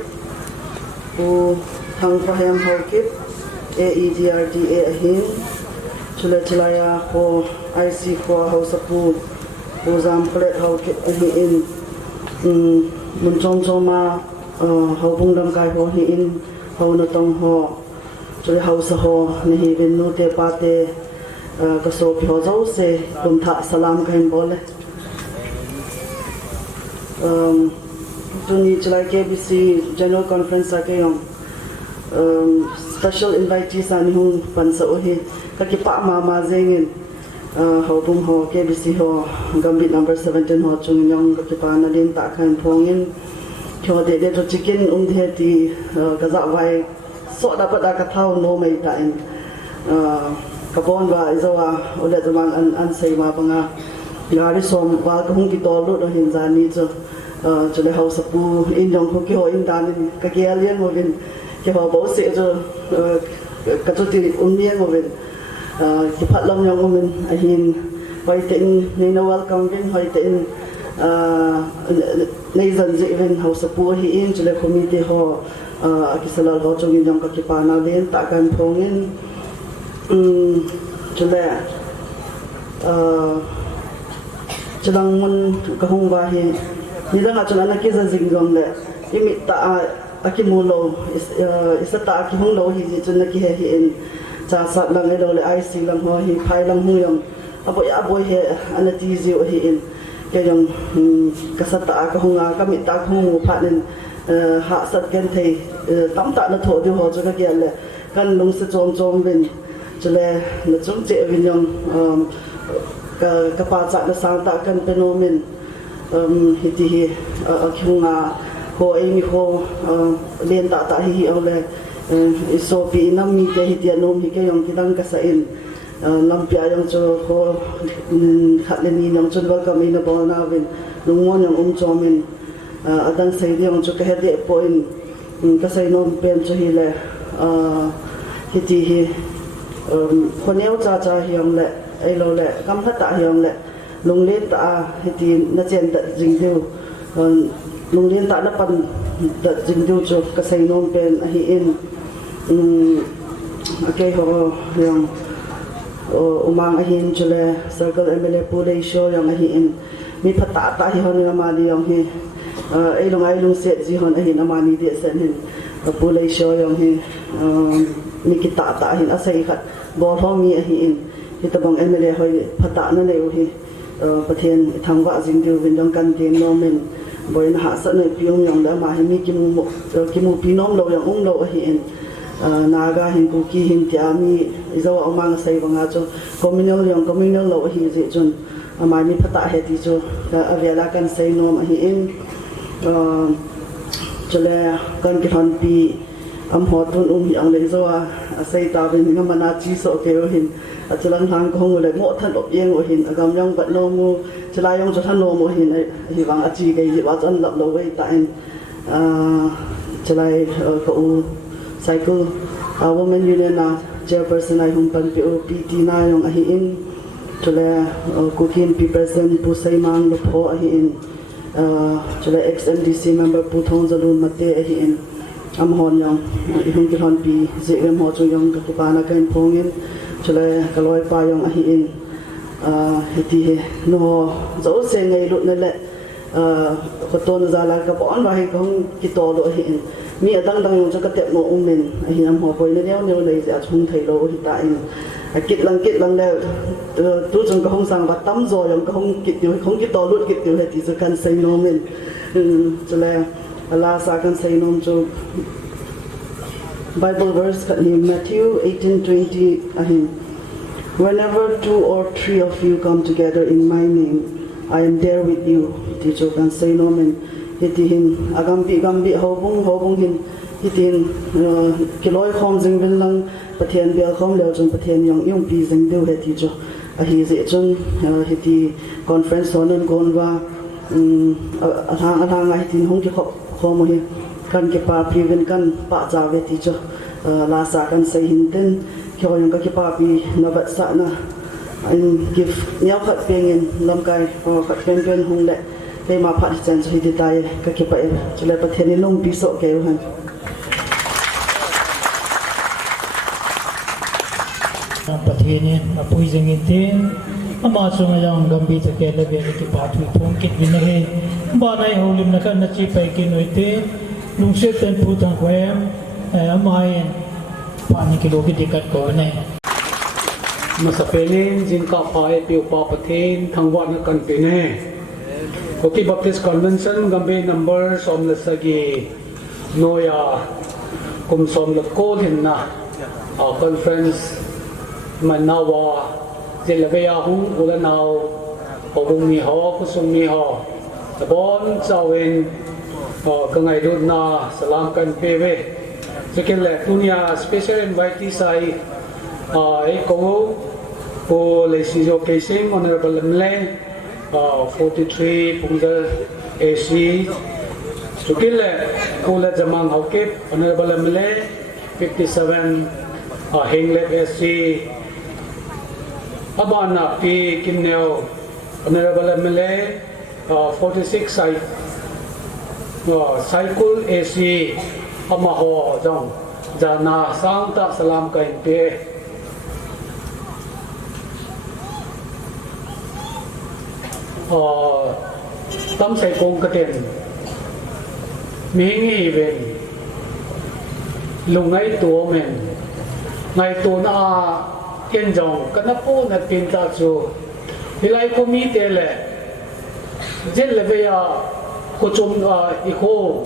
Pu Thang Paham Haokip, AEDRDA Ahin, chale Tilaya po Aishi po Hausapu, Pu Zamplet Haokip Ahin, Munchong Choma, Haupung Dam Kai Ho Hin, Hau Natong Ho, chale Hausa Ho, Nihibin no te pate, Kaso Pio Zau se, Kuntha Salam Kain Bole. Tuni chale KBC General Conference Akayong, special invitees anihung pansa uhi, Kakipa Mama Zengin, Haupung Ho, KBC Ho, Gambit number 17 Ho, Chung Kakipa Nadin Tak Kain Pongin, Kyo de to chicken di Kazak Vai. So dapat kataw no may tain kapon ba izawa ulit zamang an say ma panga ngari som wa kung kitolo do hinzani cho chale house pu inyong ko kyo indan ka gyalien mo bin ke ho bo se jo katuti umnian mo bin ki phatlam yong mo bin ahin wai tin ni no welcome bin wai tin nei zan ji bin house pu hi in chale committee ho akisalal ho chungin jong kakipana din takkan pongin chule chulang mun kahung bahi nila nga chulang nakisa zinggong le imit ta akimulo isa ta akihung lo hi chun nakihe in cha sat lang elo le IC lang ho hi phai lang huyong aboy he anatizi o hi in kayong kasata akahunga kamit ta khung phanin hạ sát gen thầy tắm tạ nó thổ điều họ cho các kiện là căn lông sẽ trôm bên cho nên là chúng trẻ bên nhung các bà chặt nó sáng tạo căn bên mình thì khi mà họ ấy họ liên tạ hi ông là số bị năm mi cái tiền nôm hi cái yong cái đăng cái sai lampia yang cho ko khatleni yang cho welcome in about na vin lungmon yang chomin adang sei yang cho ka hede point ka sai non pen cho hi le hiti hi khoneu cha cha hiang le ai lo le kam ta hiang le lung len ta hiti na chen ta jing du lung len ta na pan ta jing du cho ka sai non pen hi in okay ho yang umang ahin chule circle MLA pulei show yang ahin mi phata ta hi hon ma di yang hi ai lung set ji hon ahin amani de sen hin pulei show yang hi mi kita ta hin asai khat bol ho mi ahin hi tabang MLA hoi phata na nei hi pathian thangwa jing diu win dong kan tin no men boin ha sa nei piung yang da ma hi mi kimu pinom lo yang lo ahin naga hin kuki hin tiami izo amang sai banga cho communal lo hi je chun amani phata he ti cho avela kan sai nom hi in chole kan ki han pi am hotun yang le zo a sai ta bin ngamana chi so ke hin achulang hang ko le mo than op yeng o hin agam yang bat no mu chlai yong cho than no mo hin hi wang a chi ge ji wa chan lap lo wei ta in chlai ko cycle women union na chairperson ai hum pan PT na yong ahi in chule kukin pi president pu sai mang lo pho ahi in chule XMDC member pu thong zalun mate ahi in am hon yong hum ki hon pi je rem ho chung yong ka pa na kan phong in chule kaloi pa yong ahi in hiti he no zo se ngai lut na le ko ton za la ka bon ba hi kong ki to lo ahi in mi adang dang yung ka tep mo umen hi am ho poi ne ne le ja chung thai lo hi ta in kit lang le tu chung ka hong sang ba tam zo yung ka hong kit yu hong ki to lut kit yu he ti zo kan sai no men chule ala sa kan sai nom chu Bible verse ka ni Matthew 18:20 ahin whenever 2 or 3 of you come together in my name I am there with you ti cho kan sai no men hitihin agambi hobung hin hitin kiloi khom jing bin lang pathian bia khom leo chung pathian yong pi jing deu he ti cho a hi je chung hiti conference honon gon wa atha hitin hong ki khom hi kan ke pa pi gen kan pa cha ve ti cho la sa kan sai hin ten kyo yong ka ki pa pi na bat sa na anh give nhau khat pengin lam kai khat pengin hong le cái mà phát triển cho hiện tại các cái bài cho nên bắt đầu nông bị sọ kéo hơn bắt đầu apoi jengin tin ama sunga yang gambi te ke lebe ki pa thu thong kit bin he ba nai holim na kan na chi pai ki noite lung se ten pu thang kwem amai pa ni ki lo ki dikat ko ne masapelin jin ka pai piu pa pathin thangwa na kan pe ne Haokip Baptist Convention gambe number som la sagi noya kum som la ko hin na conference manawa jelabaya hu ula naw hobung mi ho kusung mi ho tabon chawin ka ngai lut na salam kan pewe second le dunia special invitee sai ko po le sijo casing honorable mle 43 Pungza Aishi Sukile Kula Jamang Haokip Honorable MLA 57 Henglep Aishi Abana P. Kimneo Honorable MLA 46 Saikul Aishi Amaho Jong Jana Santa Salam Kainte tâm sai công cái tiền mình nghĩ về lùng ngay tua mình ngày tua na kiên dòng cái nắp po na tiền ta chu thì lại có mi tiền lệ rất là bây giờ cô chung cô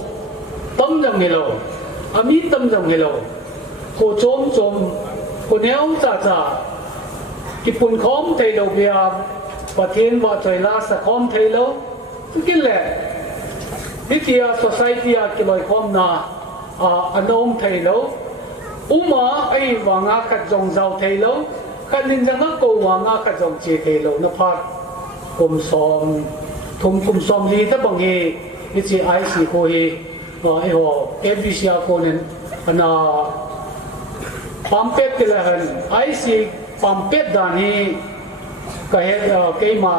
tâm rằng nghe lâu mi tâm rằng nghe lâu cô chung cô néo cha cái bún khóm thấy đâu bây giờประเทศว่าใจลาสะคอมไทยแล้วทุกอย่างแหละวิทยา society กิลอยคอมนาอันนมไทยแล้วมาไอ้วางอากัดจงเจ้าไทยแล้ว กันนินจังก็วางาขัดจงเจเทโลนพัดกุมซอมทุมกุมซอมลีตะบังเฮนี่จีไอซีโคเฮไอโหKBCโคนันอันน่ะปั๊มเป็ดกันเลยไอซีปั๊มเป็ดดานีก็เห็นเกี่ยมา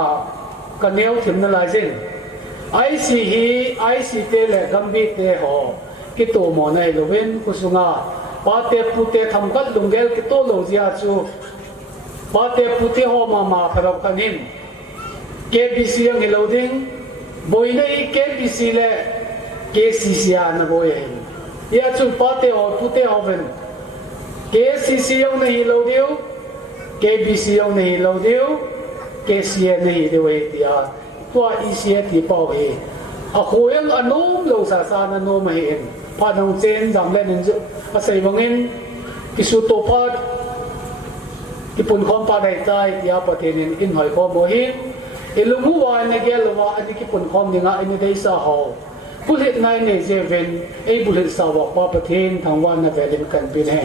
กันเนียวถึงนั่นแหละสิไอซีฮีไอซีเตเลกัมบิเตหอกิโตโมนัยโลเวนกุสุงาปาเตปุเตทำกัดลุงเกลกิโตโลจิอาจูปาเตปุเตหอมาพระกันินKBC yang loading boy na KBC le KCC na boy ya chu pate ho pute hoven KCC yang na loading KBC yang na loading KCC na dewe dia tua isia ti pau he a khoyang anom lo sa sa na no ma hen pa dong chen jam le nin ju a sei wangin kisu to pa ki pun khom pa dai tai ya patenin in hoi ko bo hin ilungu wa na gelwa ani ki pun khom dinga ini dei sa ho bulit nai ne jeven ei bulit sa wa pa pathen thangwan na velin kan pin he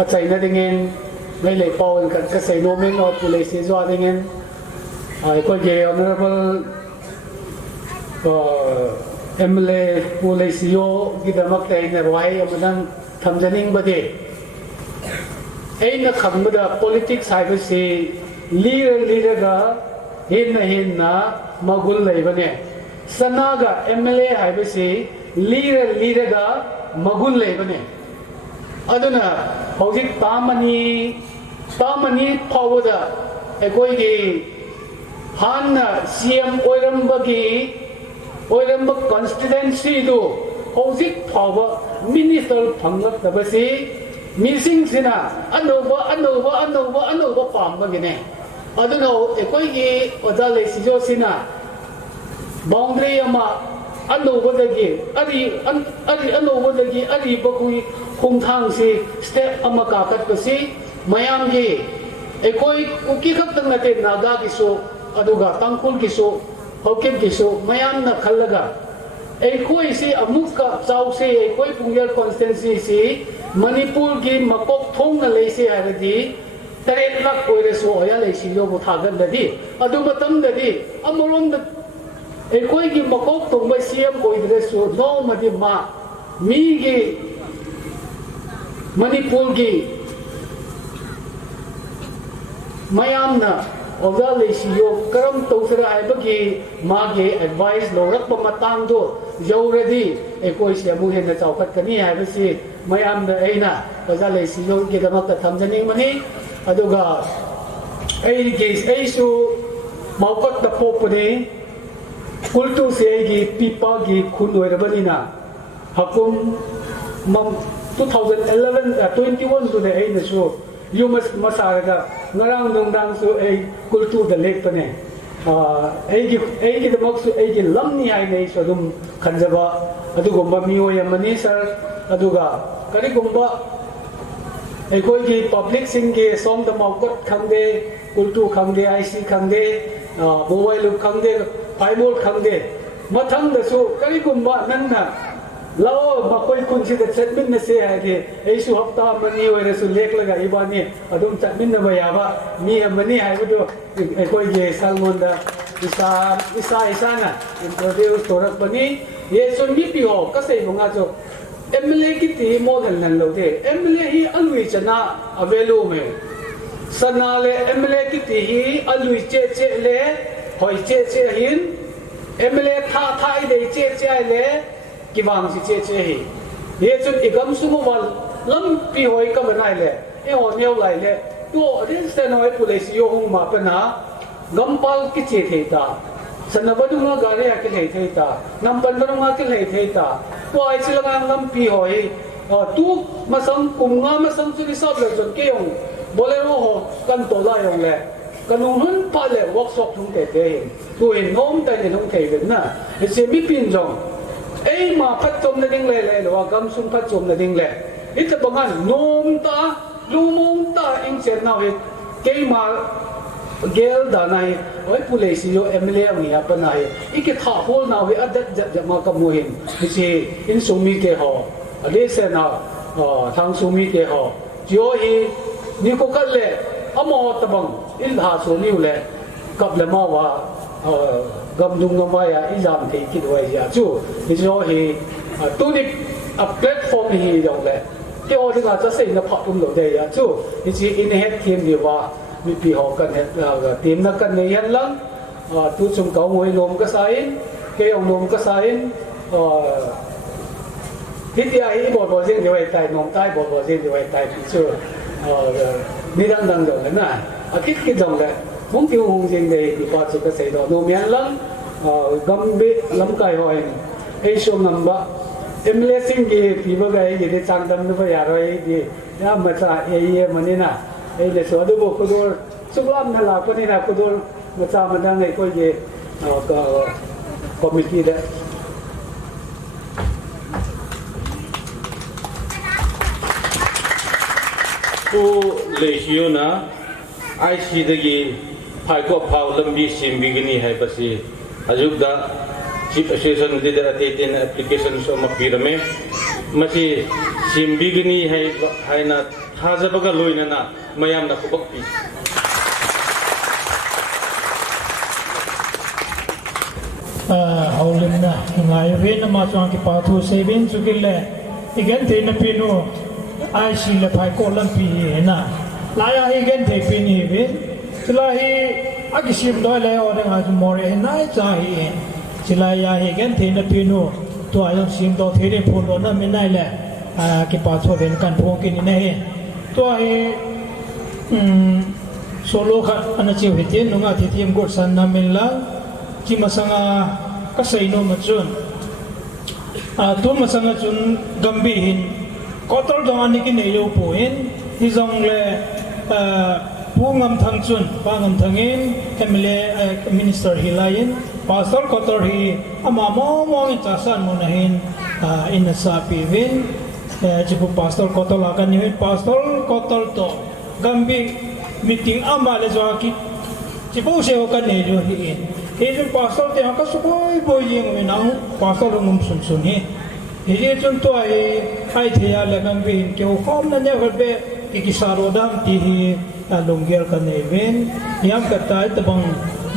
a chai na dingen mai le paul kan ka sei no men of police zwa dingen ai ko ge honorable MLA police yo gidamak tai na wai amadan thamjaning bade ei na khambada politics haiba se leader ga hinna magul leibane sanaga MLA haiba se leader ga magul leibane aduna hojik tamani phawda ekoi gi hanna CM oiramba constituency do hojik phawa minister phangak tabasi missing sina anova pam bagine aduna ekoi gi odale sijo sina boundary ama anova dagi anova dagi ari bakui khungthang si step ama ka kat pasi mayam gi ekoi uki khak tang nate naga gi so aduga tangkul gi so Haokip gi so mayam na khallaga ekoi si amuka chau se ekoi pungyal constituency si Manipur gi makok thong na leise haradi taret lak koire so ya leisi yo bu thagan dadi adu matam dadi amorom da ekoi gi makok thong bai CM koidre so no madi ma mi gi Manipur gi mayam na oga leisi yo karam tosra ai bagi ma ge advice lo rak pa matang do yoradi ekoi se mu hen na chaukat kani hai basi mayam da aina baza leisi yo ge damak ta thamjaning mani aduga ai ge ai su maukat da popne kultuh se gi pipa gi khunoi rabanina hakum mam 2011 21 to the aina su you must masaraga ngarang dongdang su ai kultuh da lek pane ai gi damak su ai gi lamni hai nei so dum khanjaba adugomba miyoy amani sir aduga karigomba ekoi gi public singge song da maukot khangde kultuh khangde Aishi khangde mobile look khangde paimol khangde mathang da su karigomba nanna lao bakoi kunsi da chatmin na se hai de ei su hafta mani ore su lek laga ibani adum chatmin na bayaba mi amani hai budo ekoi ge salmon da isa na introduce torak bani ye sun gi pi ho ka sei bonga jo MLA ki ti model nan lo de MLA hi alui chana avelu me sanale MLA ki ti hi alui che le hoi che hin MLA tha de che le ki wang si che hi ye chun igam su mo wal lam pi hoi ka banai le e ho neu lai le to rin se noi police yo hung ma pa na gampal ki che the ta sanabadu nga gari akil hei thei ta nampan nga akil hei thei ta to ai sila ngam pi hoi tu masang kumnga masang su risab le jon ke yong bolero ho kan to la yong le kanung hun pa le workshop thung te te tu in nom ta ni nong thei ben na se mi pin jong ei ma phat chom na ding le lo gam sum phat chom na ding le it bangan nom ta lumong ta in chen na he ke ma gel danai oi police yo MLA ngi apanai ike tha hol na we adat jama ka mohin si in sumi ke ho ade se na thang sumi ke ho jo hi นี่ก็กันเลยอมอตบังอินหาส่วนนี้เลยกับเลยมาว่ากำดุงกำไว้อิจามที่คิดไว้ยาจู่นี่จะให้ตัวนี้แพลตฟอร์มนี้อย่างเลยที่เอาที่การจะเซ็นกับพักอุ้มหลวงได้ยาจู่นี่จะอินเฮดทีมดีว่ามีปีหกกันทีมนักกันในยันลังทุกชมเก่ามวยลมก็ใส่เกี่ยวลมก็ใส่ที่ที่ไอ้บอลเส้นเดียวไอ้ไต่นมใต้บอลเส้นเดียวไอ้ไต่ที่ชื่อนี่ดังจังเลยนะคิดจังเลยผมคิดว่าคงจริงเลยที่ปัจจุบันเสด็จโนเมียนลังกำบิลำไก่หอยไอ้ช่วงนั้นบ้าMLS की पीबगा ये ये चांदम न भया रही ये या मचा ये मनी ना ये ले सोदो बो कुदोर सुगलाम न ला पनी ना कुदोर मचा मना नहीं कोई ये committee देผู้เลชิโอนะไอซีดกีภายก็พาวลำบีซิมบิกินีให้ภาษีอายุดาชิปเอเซชันดีดาเตตินแอปพลิเคชันสมัครปีรเมมาสิซิมบิกินีให้นะท้าจะบักลุยนะมายามนักบักปีเอาเล่นนะงายเวนมาจวงที่ปาทูเซเวนสุกิเลอีกอันเทนปีโนไอซีเลภายก็ลำปีนะลายอีกอันเทปีนี้เวนสุลาฮีอากิชิมด้วยเลยเอาเรื่องอาจมอร์เอ็นน่าจะฮีสุลายาอีกอันเทนปีโนตัวอายุชิมตัวเทเรพูนโดนนั่นไม่ได้แหละที่ปาทูเวนกันพวกกินนี่ตัวฮีโซโล่ค่ะอันนั้นเชื่อเหตุนุ่งอาทิตย์ยังกดสันน้ำมิลลังที่มาสังก็ใส่นมจุนตัวมาสังจุนกัมบีหินก็ตอดอนนี่กินเอโยปูหินที่จงเลผู้งำทางจุนปางำทางหินเอเมเลมินิสเตอร์ฮิลายินพาสตอร์ก็ตอร์ฮีอามามองอินทัศน์มุนหินอินนัสซาปีวินจิบุพาสตอร์ก็ตอร์ลากันหินพาสตอร์ก็ตอร์โตกัมบีมีติ้งอามาเลจวากิจิบุเซโอกันเอโยหินIni pasal tiang kasih boy yang menang pasal umum sunsun ni. Ini contoh ai thea lekan bin ke hukum nanya kerbe kisah rodam tihi longgel kan event yang kata itu bang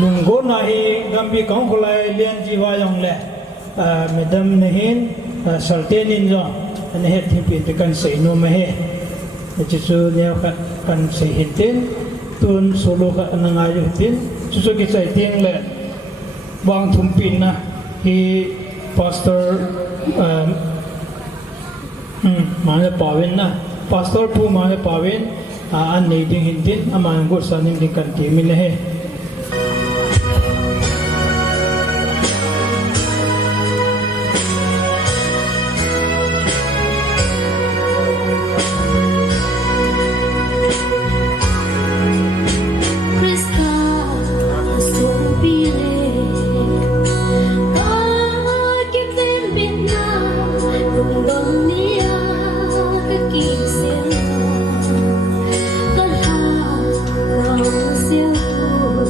lunggo nahi gambi kau kulai lian jiwa yang le medam nehin saltenin jo nehet himpit kan seino mehe. Jadi dia kan sehintin tun solo kan nangayu tin susu kisah tiang le bang tumpin na hi pastor mana pawin na pastor pu mana pawin an nei ding hintin amang gur sanim ding kan ti min he Hãy subscribe cho kênh Ghiền Mì Gõ để không bỏ lỡ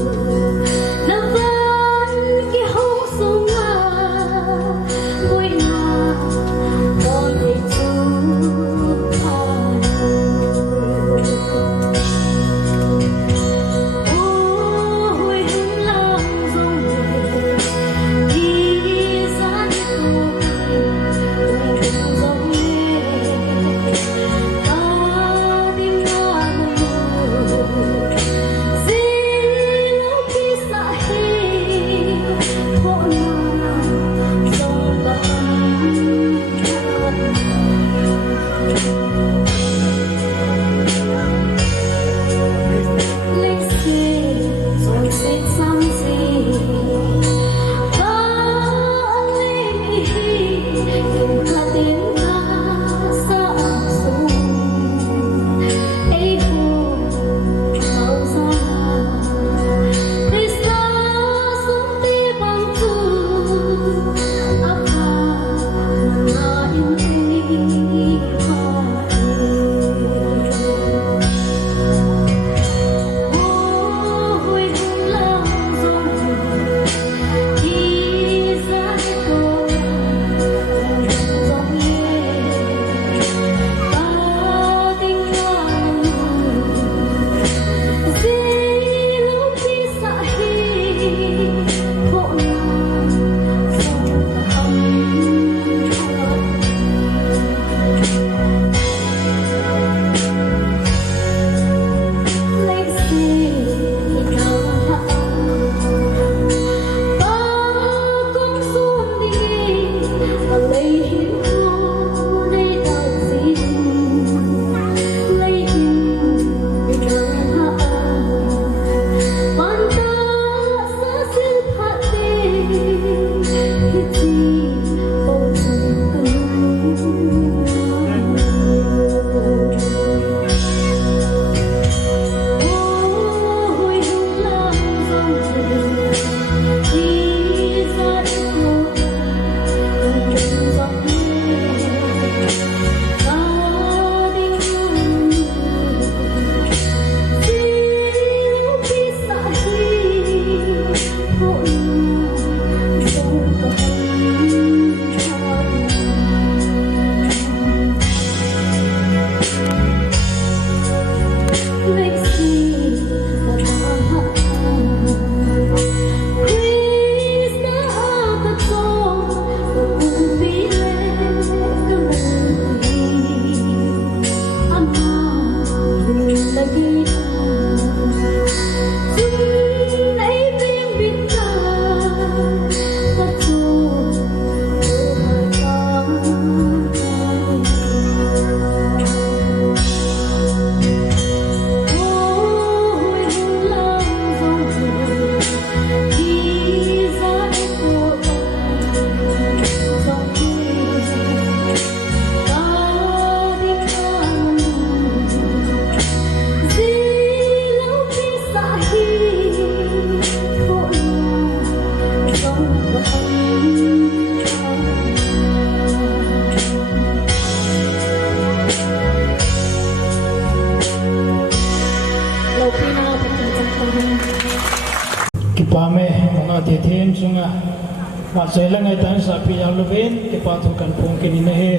ma sai la ngai tan sa pi al ven ke pa thu kan phung ke ni na he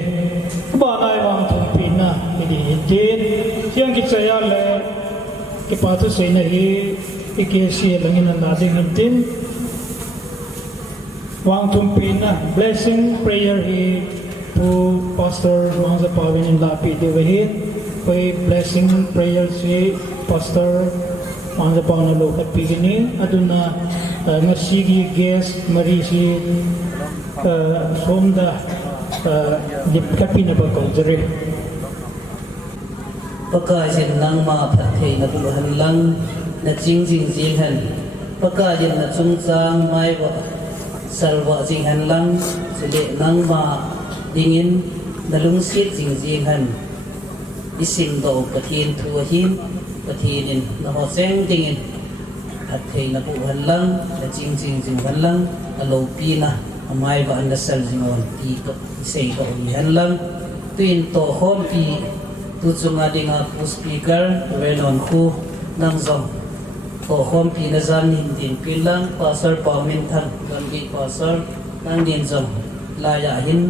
ba nai wang thum pi na ni di tin siang ki sai ya le ke pa thu sai na hi ke si langin na ding tin wang thum pi na blessing prayer hi to pastor wang za pawin in la pi de he pay blessing prayer si pastor wang za paw na lo ka pi ni aduna ngasigi guest mari si somda dip kapina ba ko jere paka jin nang ma phathei na bu han lang na jing han paka jin na chung chang mai wa salwa jing han lang sile nang ma dingin na lung sit jing han isim do pathin thu hin pathinin na ho seng dingin thei na bu han lang na jing han lang alo pi na amai ba an sal jing on ti ko sei ko han lang tin to hom pi tu chunga dinga pu speaker renon khu nang zong to hom pi na zan hin din pi lang pastor pamin thang gan gi pastor nang din zong la ya hin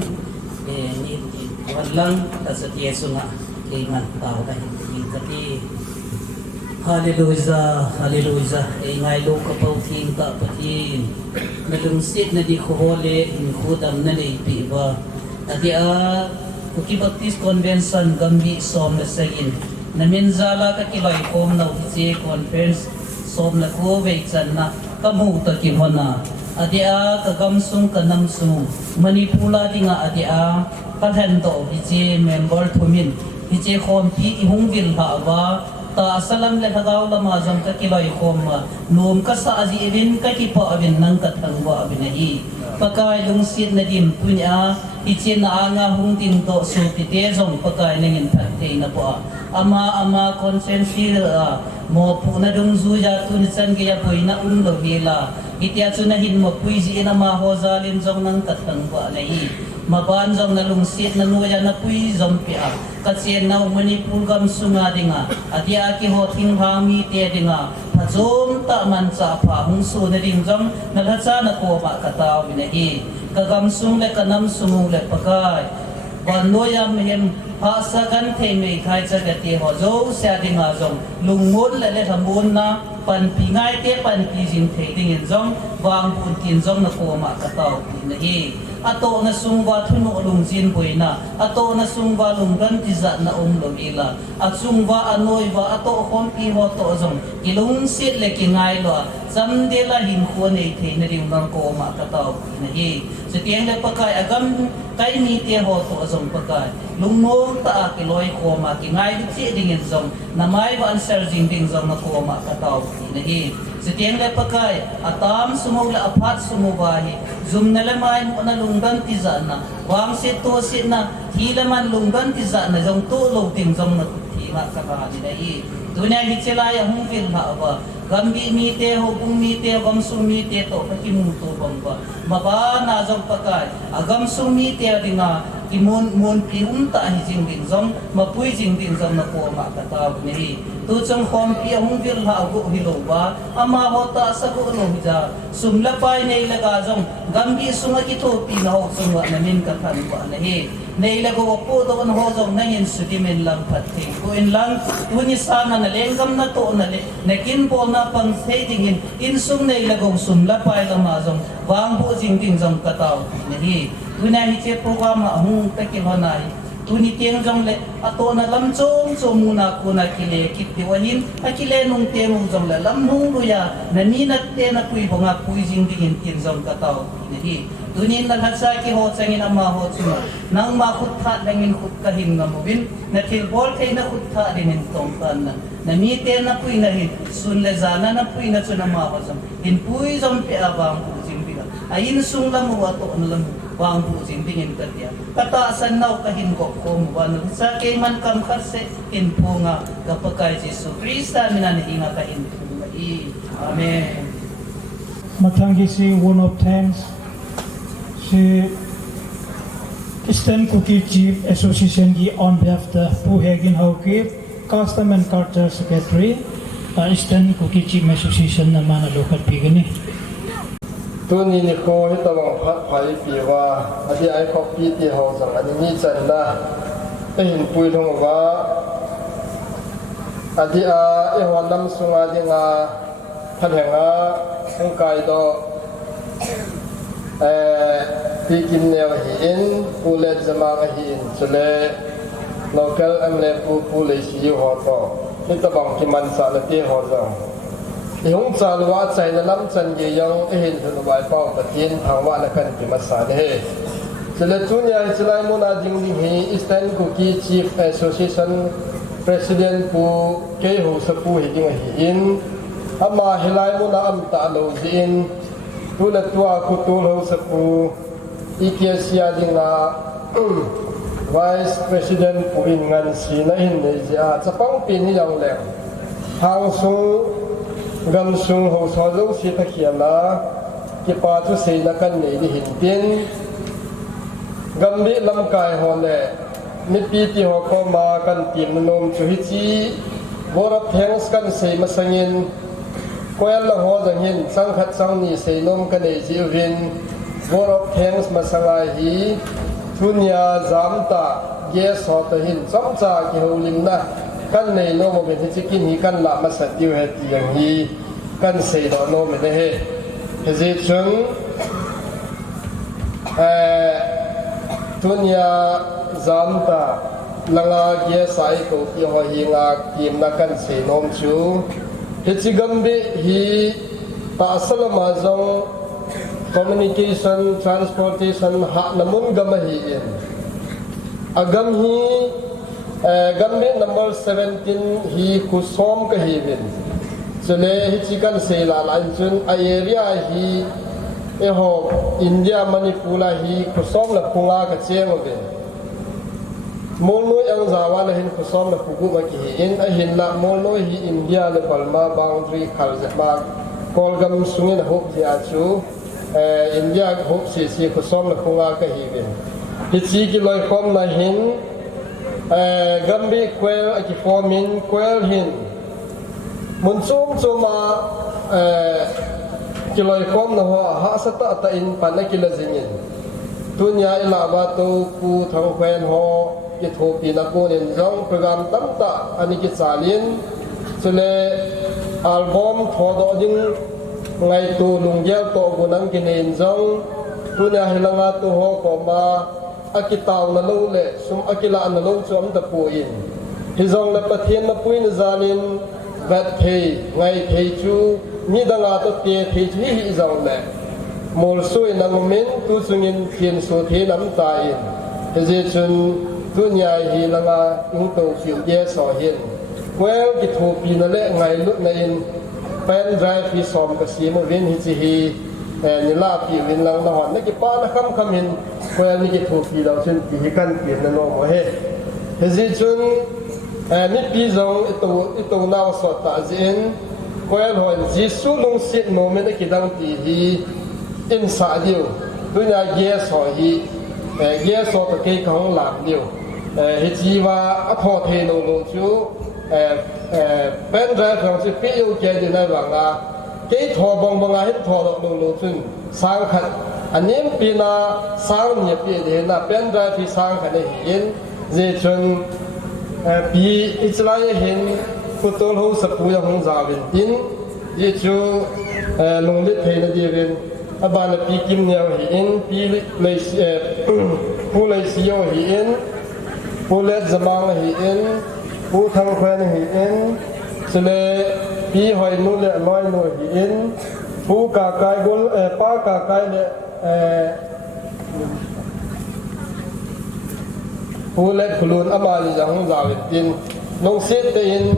ni din han lang ta sa tie sunga ke man tao da hin ka ti Hallelujah, hallelujah. Ngai lo ka pau thing ta pathin. Na lung sit na di khole in khudam na nei pi ba. Adia Kuki Baptist Convention gambi som na sagin. Na minzala ka kilay kom na ofisi conference som na ko ve chan na kamu ta ki hona. Adia ka gamsung ka namsung. Manipula dinga adia kalhan to ofisi member thumin. Hije khom pi ihung vil ha ba ta salam le thagaw lama jam ka kiloi khom nom ka sa aji evin ka ki pa avin nang ka thangwa avin hi pakai lung sit na dim punya ichi na anga hung tin to su ti te jong pakai nengin that te na po ama conscience mo pu na dung zu ja tu ni chan ge ya poi na un lo vela itia chu na hin mo pui ji na ma ho zalin jong nang ka thangwa na hi maban jong na lung sit na nuya na pui jong pi a katien na manipur gam sunga dinga adia ki ho thing hami te dinga phajom ta man cha pha hung su na ding jong na la cha na ko ba ka taw ni hi ka gam sung le ka nam sung le pakai ban noyam hem ha sa kan the mei khai cha ka ti ho zo sa dinga jong lung mon le le thamun na pan pi ngai te pan pi jing the ding in jong wang pun tin jong na ko ma ka taw ni hi ato na sungwa thuno lung jin boina ato na sungwa lung ran ti za na lo ila at sungwa anoi wa ato khom pi ho to jong ilung sit le ki ngai lo zam de la hin kho nei the na ring nang ko ma ka taw na hi se tiang le pakai agam kai ni te ho to jong pakai lung no ta ki loi ko ma ki ngai di chi ding in jong na mai wa an ser jing ding jong na ko ma ka taw na hi se tiang le pakai atam sumog la aphat sumubahi zum na le mai mo na lungdan ti za na wang se to se na hi le man lungdan ti za na jong to lo ting jong na thi ma ka ka ni dai dunia hi chela ya hung fil ha ba gambi mi te ho bung mi te gam sum mi te to pa ki mu to bang ba maba na jong pakai agam sum mi te dinga ki mon pi ta hi jing din jong ma pui jing din jong na ko ma ka ta ni tu chong khom pi hung fil ha go hi lo ba ama ho ta sa go lo ja sum la pai nei la ga jong gambi sunga ki to pi na ho sunga na min ka than ba na hi nei la go po do on ho jong na yin su di men lang phat thi ko in lang tu ni sa na lengam na to na le nekin po na pang sei ding in sum nei la go sum la pai la ma jong wang bu jing ding jong ka taw ni hi tu na hi che program hung ta ki honai tu ni tiang jong le ato na lam chong chong na ko na kile kit ti wahin akile nung te mong jong la lam hung lu ya na ni na te na pui bonga pui jing ding in tin jong ka taw ni hi tunin na hatsa ki ho changin ama ho chuma nang ma khut tha dangin khut ka hin ngam bin na thil bol thei na khut tha din in tong tan na mi te na pui na hi sun le zana na pui na chuna ma ho jam in pui jom pe abang pu jing bi ain sung lam wa to na lam wang pu jing ding in ka dia kata san nau ka hin ko ko wan sa ke man kam khar se in punga ka pakai Jesu Krista minan hinga ka in amen mathangi si one of thanks si Eastern Cookie Chief Association ki on behalf the Hegin Haokip Custom and Culture Secretary Eastern Cookie Chief Association naman na local pigani tu ni ni ko hi tawang phat phai pi wa adi ai ko pi ti ho sang ani ni chan na e hin pui thong wa adi a e hon nam sunga dinga phan henga ang kai do pi kim ne hi in pulet zama hi in chule local amle pu le si ho to ni tawang ki man sa la ti ho zang yung chalwa chai na lam chan ge yang e hin thun wai pau pathin thangwa na kan ki masa ne chile chunya chilai mona ding ding hi Eastern Cookie Chief Association President pu ke ho sapu hi ding hi in ama hilai mona am ta lo jin tu la tua kutul ho sapu iksia ding na Vice President pu in ngan si na hin ne ja chapang pin hi yang le hang su gam sung ho so zo si ta khiala ki pa chu sei na kan nei di hin tin gam bi lam kai ho le mi pi ti ho ko ma kan tin nom chu hi chi bora thanks kan sei ma sangin koel la ho jang hin sang khat sang ni sei nom kan nei ji rin bora thanks ma sangai hi thunya jam ta ge so ta hin cham cha ki ho lim na kan nei no mo be chi kin hi kan la ma sa tiu he ti yang hi kan sei do no me he he chung tunya zamta langa ge sai ko ki ho hi nga kim na kan sei nom chu he chi gam be hi ta asal ma zong communication transportation ha namun gam hi in agam hi gambe number 17 hi kusom ka hi bin chule hi chikan sela lan chun a area hi e ho India Manipur hi kusom la punga ka cheng bin molno yang zawa la hin kusom la pugu ma ki in a hin la molno hi India le palma boundary khalja ba kolgam sungin hop ya chu India hop si kusom la punga ka hi bin hi chi ki loi kom na hin gambi kwel aki formin kwel hin mun chum chuma kiloi kom na ho ha sata ta in pana kila jingin tunya ila ba to ku thang kwen ho ki thopi na ko nin jong program tam ta ani ki chalin chule album thodo ding ngai tu lungyal to gunang kinin jong tunya hilanga tu ho ko ma akitaw na lo le sum akila na lo chom ta puin hi zong la pathian na puin zalin gat thei ngai thei chu ni danga to te thei chu hi zong le mol sui na men tu sungin thien so the lam ta in he je chun tunya hi langa ing to fiu ye so hin well ki thu pi na le ngai lut na in pen drive hi som ka si mo vin hi chi hi ni la pi win lang na hon na ki pa na kham hin kwel ni ki thu pi lo chen pi kan pi na no mo he ji chun ni pi zong ito naw so ta jin kwel hon ji su long sit no me na ki dang ti hi in sa diu dunya ye so hi ye so ta ke kong la diu hi ji wa a tho the no no chu pen ra thong si pi yu ke di na wa nga ke tho bong bong a hit tho lo no no chun sang khat anh em pina sang nhập đi để na bên ra phi sang cái này hiện dễ chun pi Israel hiện putol ho sập puya hong za bên tin dễ chu long lít thế là đi bên aban là pi kim nhau hiện pi lấy pu lấy siêu hiện pu lấy zamang hiện pu thang quen hiện chile pi hỏi nu lệ nói nu hiện pu cả cái gol pa cả cái lệ pu lệ khulun amali jang zawit tin nong sit te in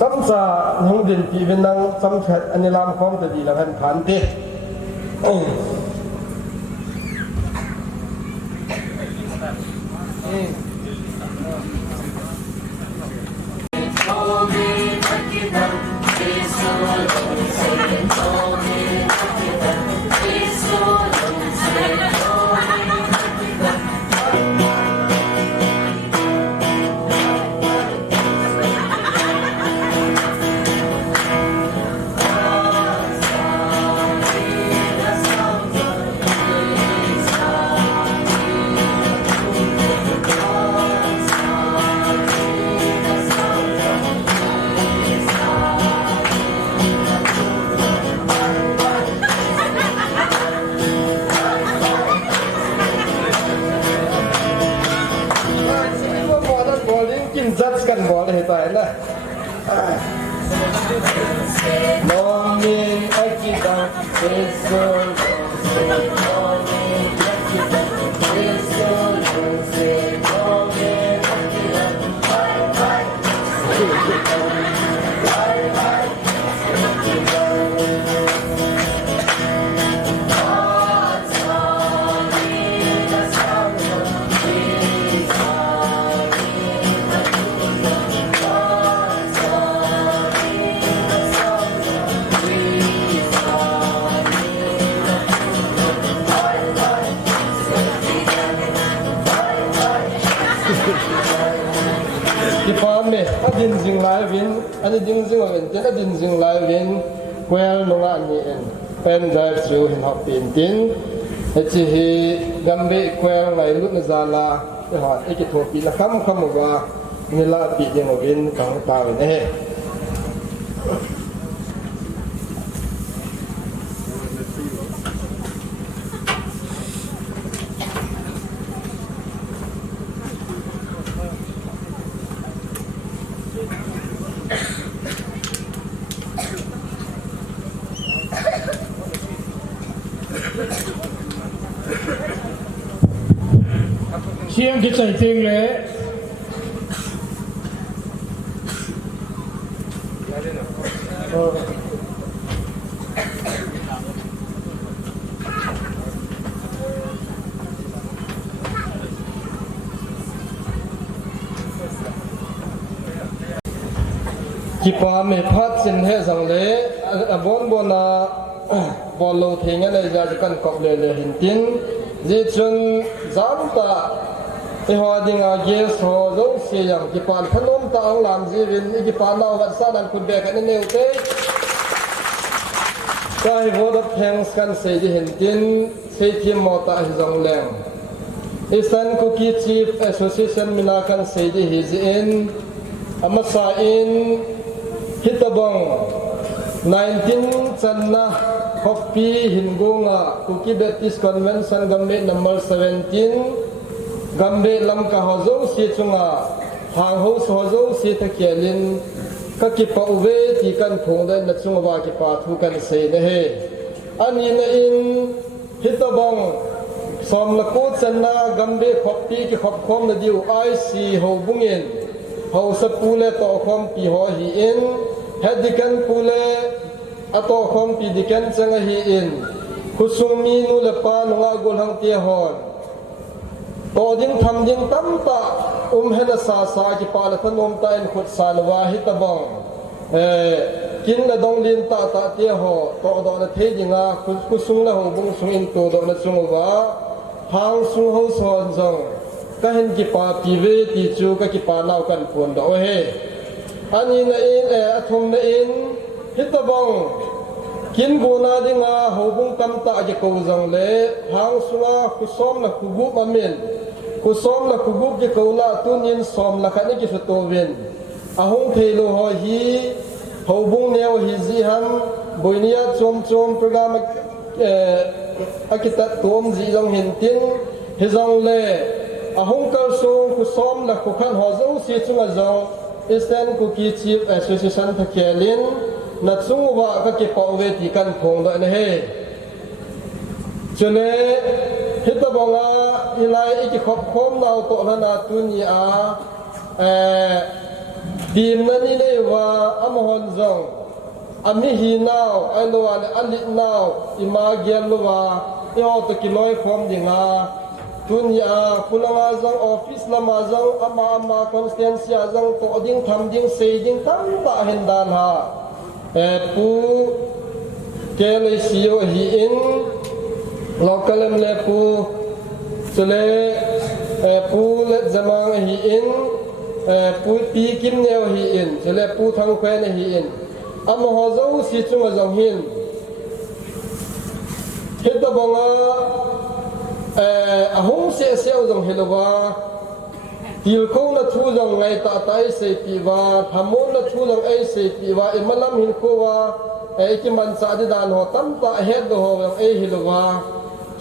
samsa nong din pi bin nang samchat anilam khom te di la han khan te นะน้องมินไอ้กิดังเซโซน้องมินไอ้กิดังเซโซเซน้องมินไอ้กิดังที่พร้อมเนี่ยอดินจึงหลายวินอันนี้จึงซึ่งว่าเป็นเจ้าอดินจึงหลายวินแควลลงอันนี้เองเป็นใจสูเห็นหอบปีนตินเฮจิฮีกัมเบแควลไหลลุนซาลาเดี๋ยวหอดไอ้กิโทปีละคำว่านี่ละปีเดียววินต่างตาวินเฮ้เสียงที่ใส่เตียงเลยที่พร้อมเนี่ยพัดสินเฮสังเลบนบนาบอลโลเทงอะไรจะกันกอบเลยหินตินจีจุนจามตาที่หัวดิ่งอาเกสหัวจงเสียงที่ปานขนมตาอังลามจีวินที่ปานนาววัดสาดันคุณเบกันนี่โอเคใช้หัวดับแทงกันเสียหินตินเสียทีมมอตาหิจงแรงอิสันคุกีชีฟแอสโซเชชันมินากันเสียหิจินอามาสาอินฮิตบัง19 จันนะคอปีหินกงะคุกีเบติสคอนเวนชั่นกัมเบนัมเบอร์17กัมเบลำกะฮอโซสีจุงะหางโฮสฮอโซสีตะเกียลินก็กิปะอุเวที่กันพงได้นัดจุงว่ากิปะทุกันเสนเฮอันนี้นะอินฮิตบังสมละกูจันนะกัมเบคอปีกิขอบคอมนะดิวไอซีโฮบุงอินเฮาสปูเลต่อคอมปีฮอฮีอินเฮดิกันปูเลอต่อคอมปีดิกันจังฮีอินคุสุมีนุเลปานุงากลหังเตียฮอนต่อดิ้งทำดิ้งตั้มตาเฮดสาสาจิปาเลพนมตาอินขุดสานวาฮิตบังกินละดงลินตาตาเตียฮอต่อดอนเทจิงาคุสุงละหงบุงสุงอินตัวดอนสุงวาหางสุงเฮาสอนจังก็เห็นกิปาปีเวตีจูก็กิปาเล่ากันปวนดอกเฮอันนี้นะอินอทงนะอินฮิตบังกินกูนาดิงาหูบุงกำตาจะกูจังเลหางสุงาคุซ้อมละคุบุบมามินคุซ้อมละคุบุบจะกูละตุนินซ้อมละคันนี้กิสโตเวนอาหงเทโลหอฮีหูบุงเนียวฮีซีฮัมบุญญาจอมโปรแกรมอากิตัดตัวมจีจังเห็นตินฮิจังเลอาหงกาลส่งคุซ้อมละคุขันหอจังสีจุงจังอิสตันคุกีชีฟแอสโซเชชันทักเกลินนัดซุงว่าก็เก็บปอเวทีกันพงได้นะเฮจนฮิตบังอาอิไลอีกขอบคมเราตัวนาตุนีอาดีมนั่นนี่เลยว่าอมหอนจงอามิฮีนาวไอโลอันอันลินาวอิมาเกียลว่าอีเอาตะกิลอยความดิงาตุนีอาคุณอาจังออฟฟิศละมาจังอามาคอนสแตนเซียจังตัวดิ้งทำดิ้งเซดิ้งตั้งตาเห็นดานฮาปูเกลิซิโอฮีอินlocal leปูseleปูเลจมังฮีอินปูปีกิมเนวฮีอินseleปูทางแควนฮีอินอามหอเจ้าสิจุงจังหินเฮ็ดบังอาหงเสียเสียวจังเฮลวาทิลโคนะทูจังไงตาไตเสปีวาทำมุนนะทูจังไอเสปีวาอิมัลลัมหินโควากิมันสาดิดานหัวตั้มตาเฮ็ดดูหัวไอฮิลวา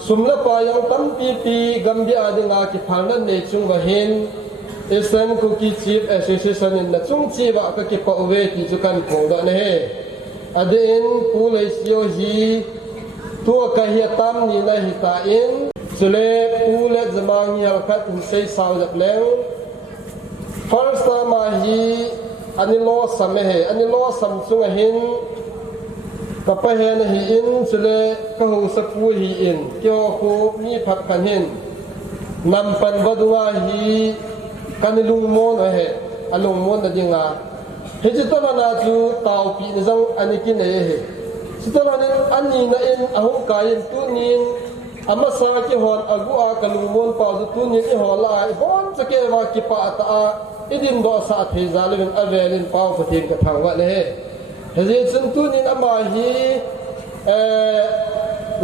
สุมละปายังตั้มปีกัมบีอาดิงากิพันนั่นเนจุงวะหิน Eastern Cookie Chief Association in the Chung Chiva ka ki pa uwe ti chukan phong do ne he adin pu lei sio hi tu ka hi tam ni na hi ta in chule pu le zamang hi khat in sei sau jap leng first time hi ani lo sam he ani lo sam chung hin ka pa he na hi in chule ka hu sa pu hi in kyo ko mi phat kan hin nam pan badua hi kanilung mo na he alung mo na dinga hejitana na ju tau pi ni jang aniki ne he sitana ni ani na in ahung kain tunin ama sa ki hon agu a kalung mon pa ju tunin i hola i bon sake wa ki pa ta a idin do sa the zalin avelin pa fa tin ka thangwa ne he hejit sun tunin ama hi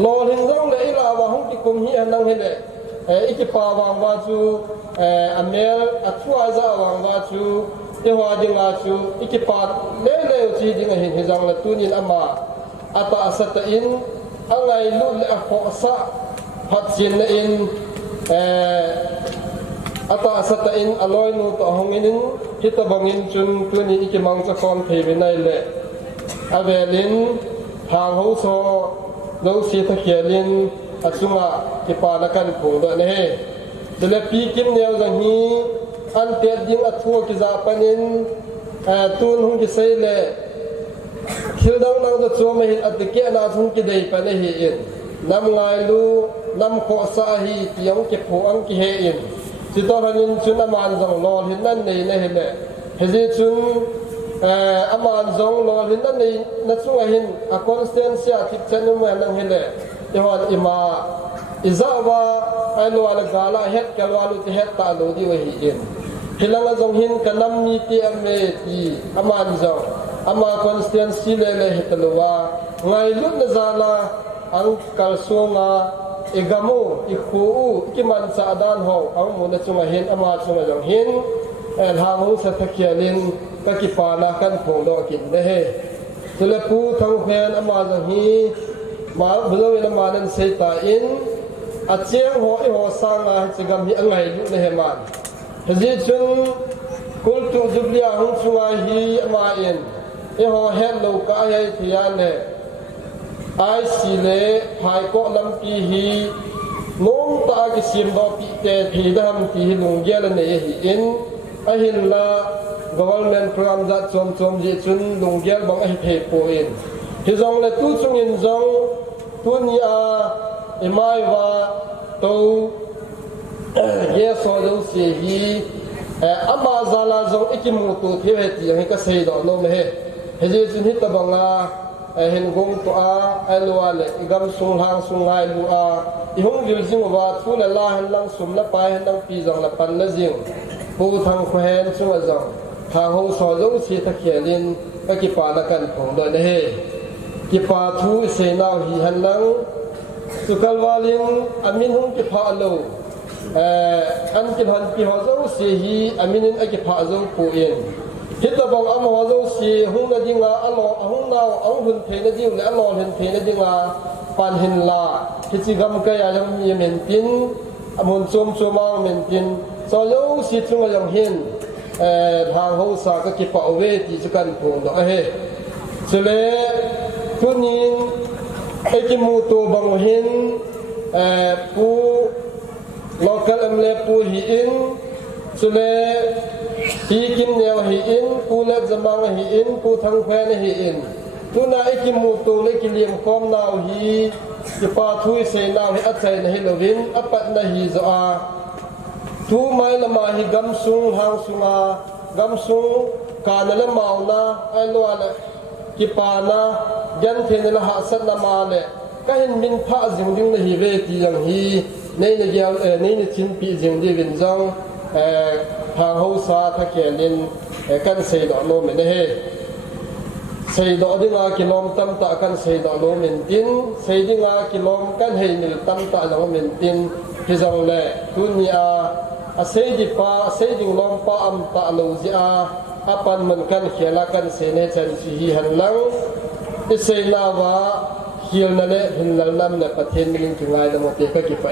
lo hin jang le ila wa hung ki kum hi anang he le ikipa wang wa chu amel athua za wang wa chu tewa dinga chu ikipa le le chi dinga hin hejang la tunin ama ata asata in angai lu le akho sa phat chin na in ata asata in aloi nu to honginin hita bangin chun tuni ikimang cha kon thei nai le avelin hang ho so lo si tha khialin achunga kipa na kan phung do ne he dele pi kim neu jang hi an te ding athu ki za panin tun hung ki sei le khildang nang da choma hin atke na thung ki dei pa ne he in nam ngai lu nam kho sa hi tiang ki phu ang ki he in sitoranin chuna man jang lol hin nan nei ne he le heji chun aman jong lol hin nan nei na chunga hin a constantia thik chanu ma nang he le Iwan ima izawa ailo ala gala het kalwalu ti het ta lo di wahi in hilanga jong hin kanam ni ti ame ti aman jong ama constituency le le hitalwa ngai lut na zala ang kalsonga igamu ikhu kiman sa adan ho ang muna chunga hin ama chunga jong hin el hangu sa takhialin kakipana kan phongdo kin de he tule pu thang phen ama jong hi ma bulo ina manan seita in acheng ho e ho sanga chigam hi angai lu ne heman haji chun kultu jublia hung chunga hi ama in e ho hen lo ka ai thian ne Aishi le phai ko lam pi hi nong ta ki sim do pi te thi dam ti lung gel ne hi in a hin la government program za chom ji chun lung gel bang a hi the po in hi jong le tu chung in jong tunia emai wa to yeso do se hi ama zala zo ikimu tu thewe ti he ka sei do no me he he jin hit ta banga hin gong to a alwa le igam sung hang sung ngai lu a i hong vil jing wa thu la la han lang sum la pai han lang pi jong la pan la jing pu thang khu hen chu a jong tha ho so zo si ta khialin ka ki pa la kan phong do ne he ki pa thu se na hi han lang sukal walin amin hung ki pha lo an ki han pi ho zo se hi aminin a ki pha zo pu in hita bang am ho zo si hung na dinga alo ahung naw ang hun phe na ding le alo hen phe na dinga pan hin la kichi gam ka ya jam mi men tin amun chom choma men tin so yo si chung yang hin thang ho sa ka ki pa we ti chu kan phung do he chule tunin ekimu to bang hin pu local amle pu hi in chule hi kim neo hi in pu le zamang hi in pu thang phane hi in tuna ekimu to le kilim kom naw hi ki pa thui se naw hi achai na hi lovin apat na hi zo a tu mai lama hi gam sung hang sunga gam sung kanala mauna ailo ala ki pa na gan thene la ha sat na ma le ka hin min pha jing ding na hi ve ti yang hi nei na gyal nei na chin pi jing di win jang hang ho sa tha kelin kan sei do no me ne he sei do dinga kilom tam ta kan sei do no men tin sei dinga kilom kan hei nil tam ta lo men tin hi jang le tunia a sei di pa sei ding lom pa am ta lo ji a apan man kan khela kan se ne chan si hi han lang isei na wa hiel na le hin lal nam le pathen min ki ngai da mo te ka ki pa